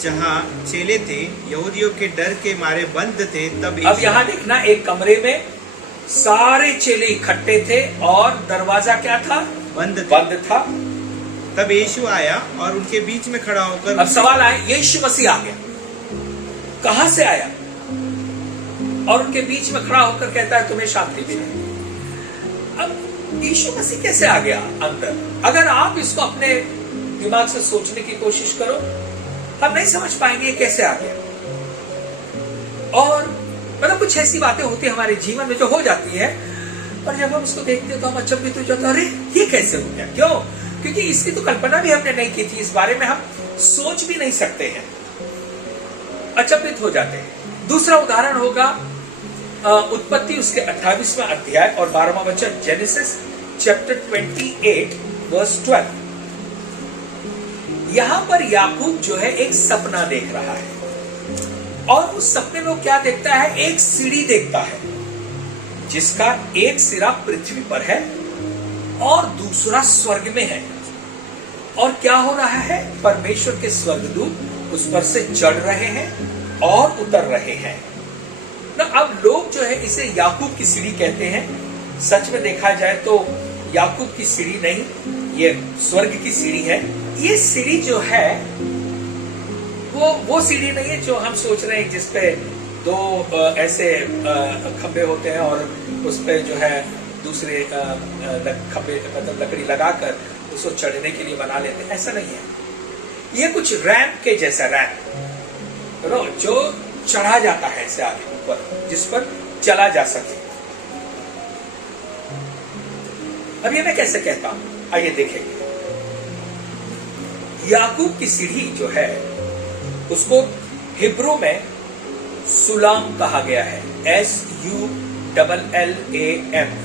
जहाँ चेले थे यहूदियों के डर के मारे बंद थे, तब अब यहाँ देखना, एक कमरे में सारे चेले इकट्ठे थे और दरवाजा क्या था? बंद था। तब यीशु आया और उनके बीच में खड़ा होकर, अब सवाल आया, यीशु मसीह आ गया, कहां से आया? और उनके बीच में खड़ा होकर कहता है तुम्हें शांति मिले। अब यीशु मसीह कैसे आ गया अंदर? अगर आप इसको अपने दिमाग से सोचने की कोशिश करो, हम नहीं समझ पाएंगे कैसे आ गया। और मतलब कुछ ऐसी बातें होती है हमारे जीवन में जो हो जाती है, और जब हम उसको देखते हैं तो हम अचंभित हो जाते हैं, अरे ये कैसे हो गया? क्यों? क्योंकि इसकी तो कल्पना भी हमने नहीं की थी, इस बारे में हम सोच भी नहीं सकते हैं, अचंभित हो जाते हैं। दूसरा उदाहरण होगा उत्पत्ति उसके 28वां अध्याय और 12वां वचन, जेनेसिस चैप्टर 28 वर्स 12। यहां पर याकूब जो है एक सपना देख रहा है, और उस सपने में वो क्या देखता है? एक सीढ़ी देखता है जिसका एक सिरा पृथ्वी पर है और दूसरा स्वर्ग में है। और क्या हो रहा है? परमेश्वर के स्वर्गदूत उस पर से चढ़ रहे हैं और उतर रहे हैं ना। अब लोग जो है इसे याकूब की सीढ़ी कहते हैं। सच में देखा जाए तो याकूब की सीढ़ी नहीं, ये स्वर्ग की सीढ़ी है। ये सीढ़ी जो है वो सीढ़ी नहीं है जो हम सोच रहे हैं, जिसपे दो ऐसे खंबे होते हैं और उस पे जो है दूसरे खंबे मतलब लकड़ी लगाकर उसको चढ़ने के लिए बना लेते हैं। ऐसा नहीं है, ये कुछ रैंप के जैसा, रैंप जो चढ़ा जाता है ऐसे आगे ऊपर, जिस पर चला जा सके। अब ये मैं कैसे कहता हूं, आइए देखेंगे। याकूब की सीढ़ी जो है उसको हिब्रू में सुलाम कहा गया है, SULLAM,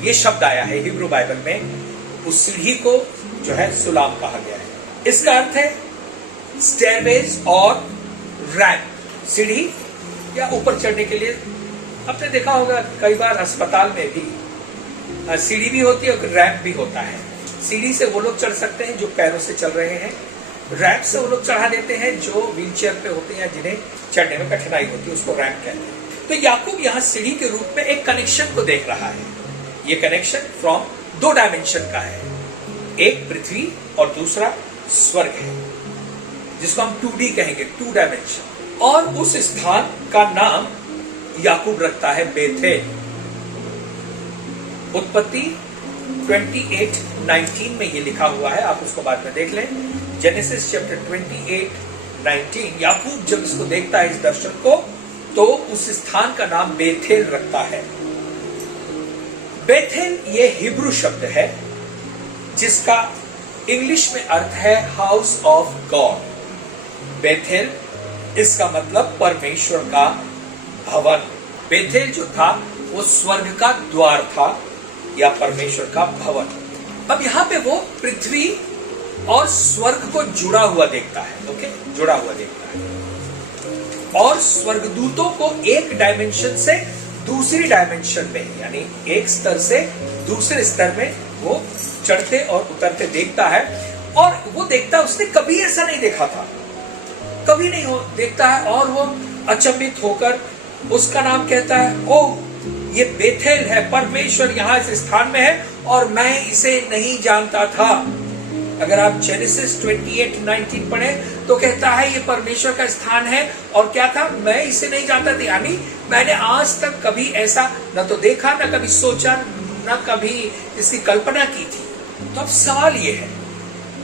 ये शब्द आया है हिब्रू बाइबल में। उस सीढ़ी को जो है सुलाम कहा गया है। इसका अर्थ है स्टेयरवेज और रैंप, सीढ़ी या ऊपर चढ़ने के लिए। आपने देखा होगा कई बार अस्पताल में भी सीढ़ी भी होती है और रैंप भी होता है। सीढ़ी से वो लोग चढ़ सकते हैं जो पैरों से चल रहे हैं, रैंप से वो लोग चढ़ा देते हैं जो व्हीलचेयर पे होते हैं, जिन्हें चढ़ने में कठिनाई होती है, उसको रैंप कहते हैं। तो याकूब यहाँ सीढ़ी के रूप में एक कनेक्शन को देख रहा है। ये कनेक्शन फ्रॉम 2 डायमेंशन का है, एक पृथ्वी और दूसरा स्वर्ग है, जिसको हम 2D कहेंगे, 2 डायमेंशन। और उस स्थान का नाम याकूब रखता है बेथेल। उत्पत्ति 28:19 में ये लिखा हुआ है, आप उसको बाद में देख लें। जेनेसिस चैप्टर 28:19, याकूब जब इसको देखता है इस दर्शन को, तो उस स्थान का नाम बेथेल रखता है। बेथेल ये हिब्रू शब्द है जिसका इंग्लिश में अर्थ है हाउस ऑफ गॉड। बेथेल इसका मतलब परमेश्वर का भवन। बेथेल जो था वो स्वर्ग का द्वार था या परमेश्वर का भवन। अब यहां पे वो पृथ्वी और स्वर्ग को जुड़ा हुआ देखता है, ओके, जुड़ा हुआ देखता है। और स्वर्गदूतों को एक डायमेंशन से दूसरी डायमेंशन में, यानी एक स्तर से दूसरे स्तर में वो चढ़ते और उतरते देखता है। और वो देखता है, उसने कभी ऐसा नहीं देखा था, कभी नहीं हो देखता है। और वो अचंभित होकर उसका नाम कहता है, ओह ये बेथेल है, परमेश्वर यहाँ इस स्थान में है और मैं इसे नहीं जानता था। अगर आप जेनेसिस 28:19 पढ़े तो कहता है ये परमेश्वर का स्थान है। और क्या था, मैं इसे नहीं जानता था, यानी मैंने आज तक कभी ऐसा न तो देखा, न कभी सोचा, न कभी इसकी कल्पना की थी। तो अब सवाल ये है,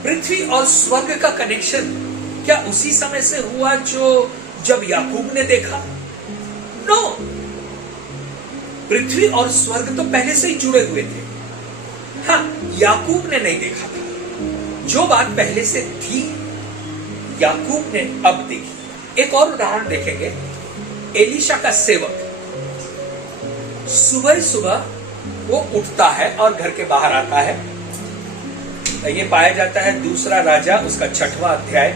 पृथ्वी और स्वर्ग का कनेक्शन क्या उसी समय से हुआ जो जब याकूब ने देखा? नो, पृथ्वी और स्वर्ग तो पहले से ही जुड़े हुए थे। हाँ, याकूब ने नहीं देखा था। जो बात पहले से थी याकूब ने अब देखी। एक और उदाहरण देखेंगे, एलीशा का सेवक सुबह सुबह वो उठता है और घर के बाहर आता है। ये पाया जाता है 2 राजा उसका 6वां अध्याय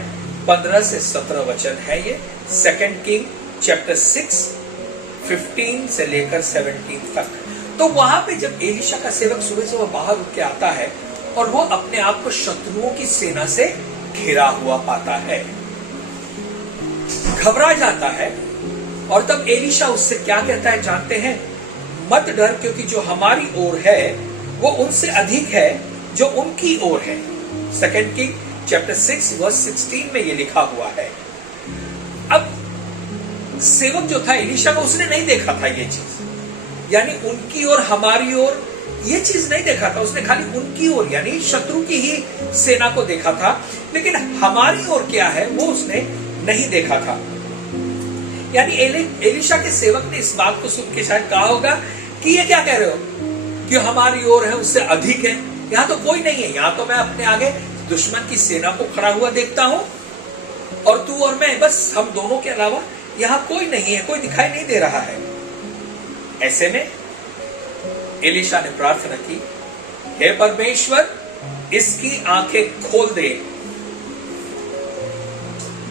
15 से 17 वचन है। ये 2 किंग चैप्टर 6 15 से लेकर 17 तक। तो वहां पे जब एलीशा का सेवक सुबह सुबह बाहर उठ के आता है और वो अपने आप को शत्रुओं की सेना से घिरा हुआ पाता है, घबरा जाता है। और तब एलीशा उससे क्या कहता है जानते हैं? मत डर, क्योंकि जो हमारी ओर है वो उनसे अधिक है जो उनकी ओर है। 2 किंग चैप्टर 6 वर्स 16 में ये लिखा हुआ है। अब सेवक जो था एलीशा का, उसने नहीं देखा था ये चीज, यानी उनकी ओर हमारी ओर ये चीज नहीं देखा था। उसने खाली उनकी ओर यानी शत्रु की ही सेना को देखा था, लेकिन हमारी ओर क्या है वो उसने नहीं देखा था। यानी एलीशा के सेवक ने इस बात को सुन के शायद कहा होगा कि ये क्या कह रहे हो कि हमारी ओर है उससे अधिक है, यहां तो कोई नहीं है, यहां तो मैं अपने आगे दुश्मन की सेना को खड़ा हुआ देखता हूं और तू और मैं, बस हम दोनों के अलावा यहां कोई नहीं है, कोई दिखाई नहीं दे रहा है। ऐसे में एलीशा ने प्रार्थना की, हे परमेश्वर इसकी आंखें खोल दे।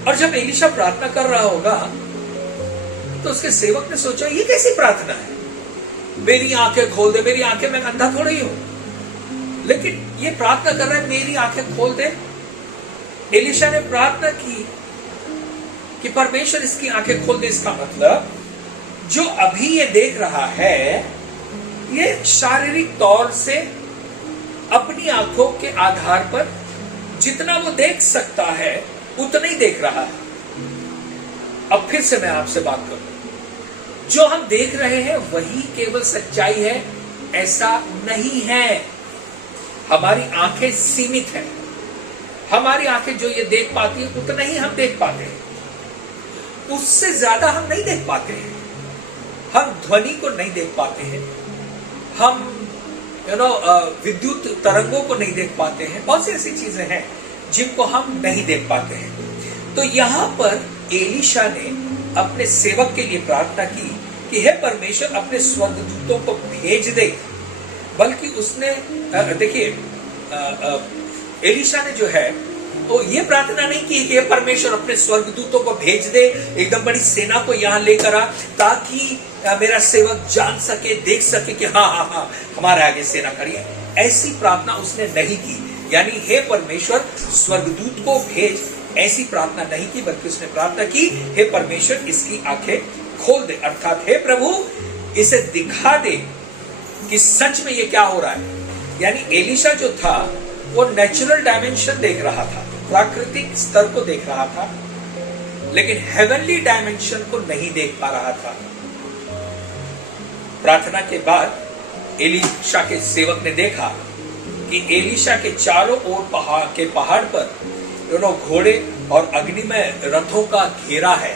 और जब एलीशा प्रार्थना कर रहा होगा तो उसके सेवक ने सोचा ये कैसी प्रार्थना है, मेरी आंखें खोल दे, मेरी आंखें, मैं अंधा थोड़ा ही हूं, लेकिन ये प्रार्थना कर रहा है मेरी आंखें खोल दे। एलीशा ने प्रार्थना की कि परमेश्वर इसकी आंखें खोल दे। इसका मतलब जो अभी ये देख रहा है ये शारीरिक तौर से अपनी आंखों के आधार पर जितना वो देख सकता है उतना ही देख रहा है। अब फिर से मैं आपसे बात करूं, जो हम देख रहे हैं वही केवल सच्चाई है, ऐसा नहीं है। हमारी आंखें सीमित हैं। हमारी आंखें जो ये देख पाती है उतना ही हम देख पाते हैं, उससे ज्यादा हम नहीं देख पाते हैं। हम ध्वनि को नहीं देख पाते हैं, हम विद्युत तरंगों को नहीं देख पाते हैं। बहुत सी ऐसी चीजें हैं जिनको हम नहीं देख पाते हैं। तो यहां पर एलीशा ने अपने सेवक के लिए प्रार्थना की कि हे परमेश्वर अपने स्वर्गदूतों को भेज दे। बल्कि उसने देखिए एलीशा ने जो है वो ये प्रार्थना नहीं की कि हे परमेश्वर अपने स्वर्गदूतों को भेज दे, एकदम बड़ी सेना को यहां लेकर आ ताकि मेरा सेवक जान सके, देख सके कि हाँ हाँ हाँ हमारे आगे सेना खड़ी है। ऐसी प्रार्थना उसने नहीं की, यानी हे परमेश्वर स्वर्गदूत को भेज, ऐसी प्रार्थना नहीं की, बल्कि उसने प्रार्थना की हे परमेश्वर इसकी आंखें खोल दे, अर्थात हे प्रभु इसे दिखा दे कि सच में ये क्या हो रहा है। यानी एलीशा जो था वो नेचुरल डायमेंशन देख रहा था, प्राकृतिक स्तर को देख रहा था, लेकिन हेवनली डायमेंशन को नहीं देख पा रहा था। प्रार्थना के बाद एलीशा के सेवक ने देखा कि एलीशा के चारों ओर पहाड़ पर दोनों घोड़े और अग्निमय रथों का घेरा है।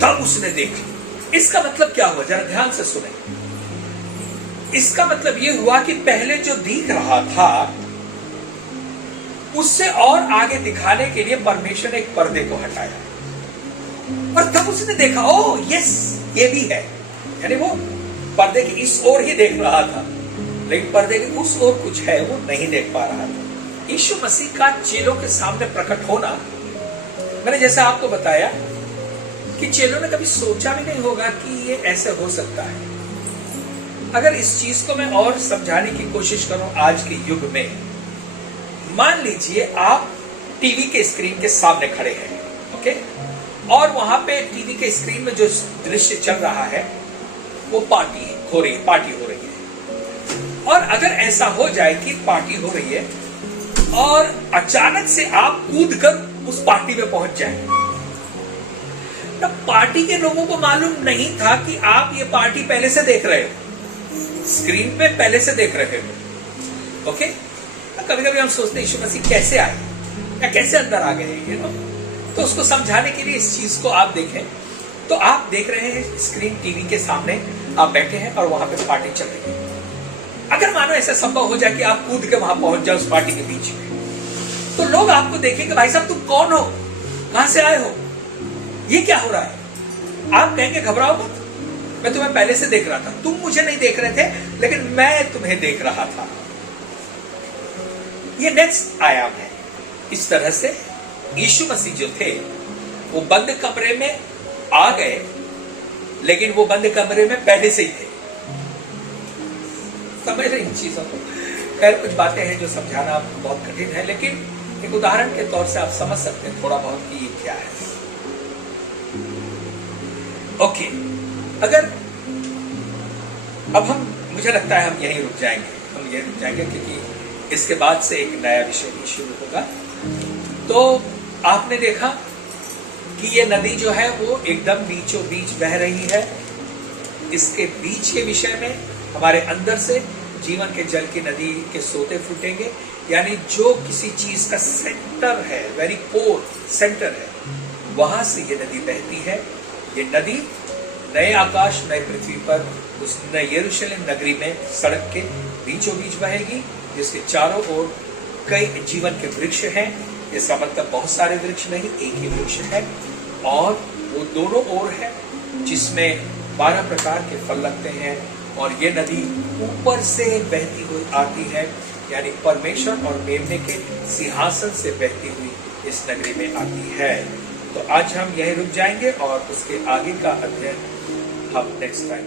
तब उसने देखा। इसका मतलब क्या हुआ, जरा ध्यान से सुने। इसका मतलब यह हुआ कि पहले जो दिख रहा था उससे और आगे दिखाने के लिए परमेश्वर ने एक पर्दे को हटाया और तब उसने देखा ओ यस ये भी है। यानी वो पर्दे के इस ओर ही देख रहा था, लेकिन पर्दे के उस ओर कुछ है वो नहीं देख पा रहा था। यीशु मसीह का चेलों के सामने प्रकट होना, मैंने जैसा आपको बताया कि चेलों ने कभी सोचा भी नहीं होगा कि ये ऐसे हो सकता है। अगर इस चीज को मैं और समझाने की कोशिश करूं आज के युग में, मान लीजिए आप टीवी के स्क्रीन के सामने खड़े हैं, ओके, और वहां पे टीवी के स्क्रीन में जो दृश्य चल रहा है वो पार्टी हो रही है। और अगर ऐसा हो जाए कि पार्टी हो रही है और अचानक से आप कूदकर उस पार्टी में पहुंच जाए, तब पार्टी के लोगों को मालूम नहीं था कि आप ये पार्टी पहले से देख रहे हो, स्क्रीन पे पहले से देख रहे हो, ओके। कभी कभी हम सोचते हैं यीशु मसीह कैसे आए या कैसे अंदर आ गए, तो उसको समझाने के लिए इस चीज को आप देखें। तो आप देख रहे हैं स्क्रीन टीवी के सामने आप बैठे हैं और वहां पे पार्टी चल रही है। अगर मानो ऐसा संभव हो जाए कि आप कूद के वहां पहुंच जाओ उस पार्टी के बीच में, तो लोग आपको देखेंगे भाई साहब तुम कौन हो, कहां से आए हो, ये क्या हो रहा है। आप कहेंगे घबराओ मत, मैं तुम्हें पहले से देख रहा था, तुम मुझे नहीं देख रहे थे लेकिन मैं तुम्हें देख रहा था। ये नेक्स्ट आयाम है। इस तरह से यीशु मसीह जो थे वो बंद कमरे में आ गए, लेकिन वो बंद कमरे में पहले से ही थे। समझ रहे इन चीजों को। खैर कुछ बातें हैं जो समझाना बहुत कठिन है, लेकिन एक उदाहरण के तौर से आप समझ सकते हैं थोड़ा बहुत कि ये क्या है। ओके, अगर अब मुझे लगता है हम यहीं रुक जाएंगे क्योंकि इसके बाद से एक नया विषय भी शुरू होगा। तो आपने देखा कि ये नदी जो है वो एकदम बीचों बीच बह रही है। इसके बीच के विषय में हमारे अंदर से जीवन के जल की नदी के सोते फूटेंगे, यानी जो किसी चीज का सेंटर है, वेरी कोर सेंटर है, वहां से ये नदी बहती है। ये नदी नए आकाश नए पृथ्वी पर उस नए यरूशलेम नगरी में सड़क के बीचों बीच बहेगी, जिसके चारों ओर कई जीवन के वृक्ष हैं। इसका मतलब बहुत सारे वृक्ष नहीं, एक ही वृक्ष है, और वो दोनों ओर है जिसमें 12 प्रकार के फल लगते हैं। और ये नदी ऊपर से बहती हुई आती है, यानी परमेश्वर और मेमने के सिंहासन से बहती हुई इस नगरी में आती है। तो आज हम यहीं रुक जाएंगे और उसके आगे का अध्ययन हम नेक्स्ट टाइम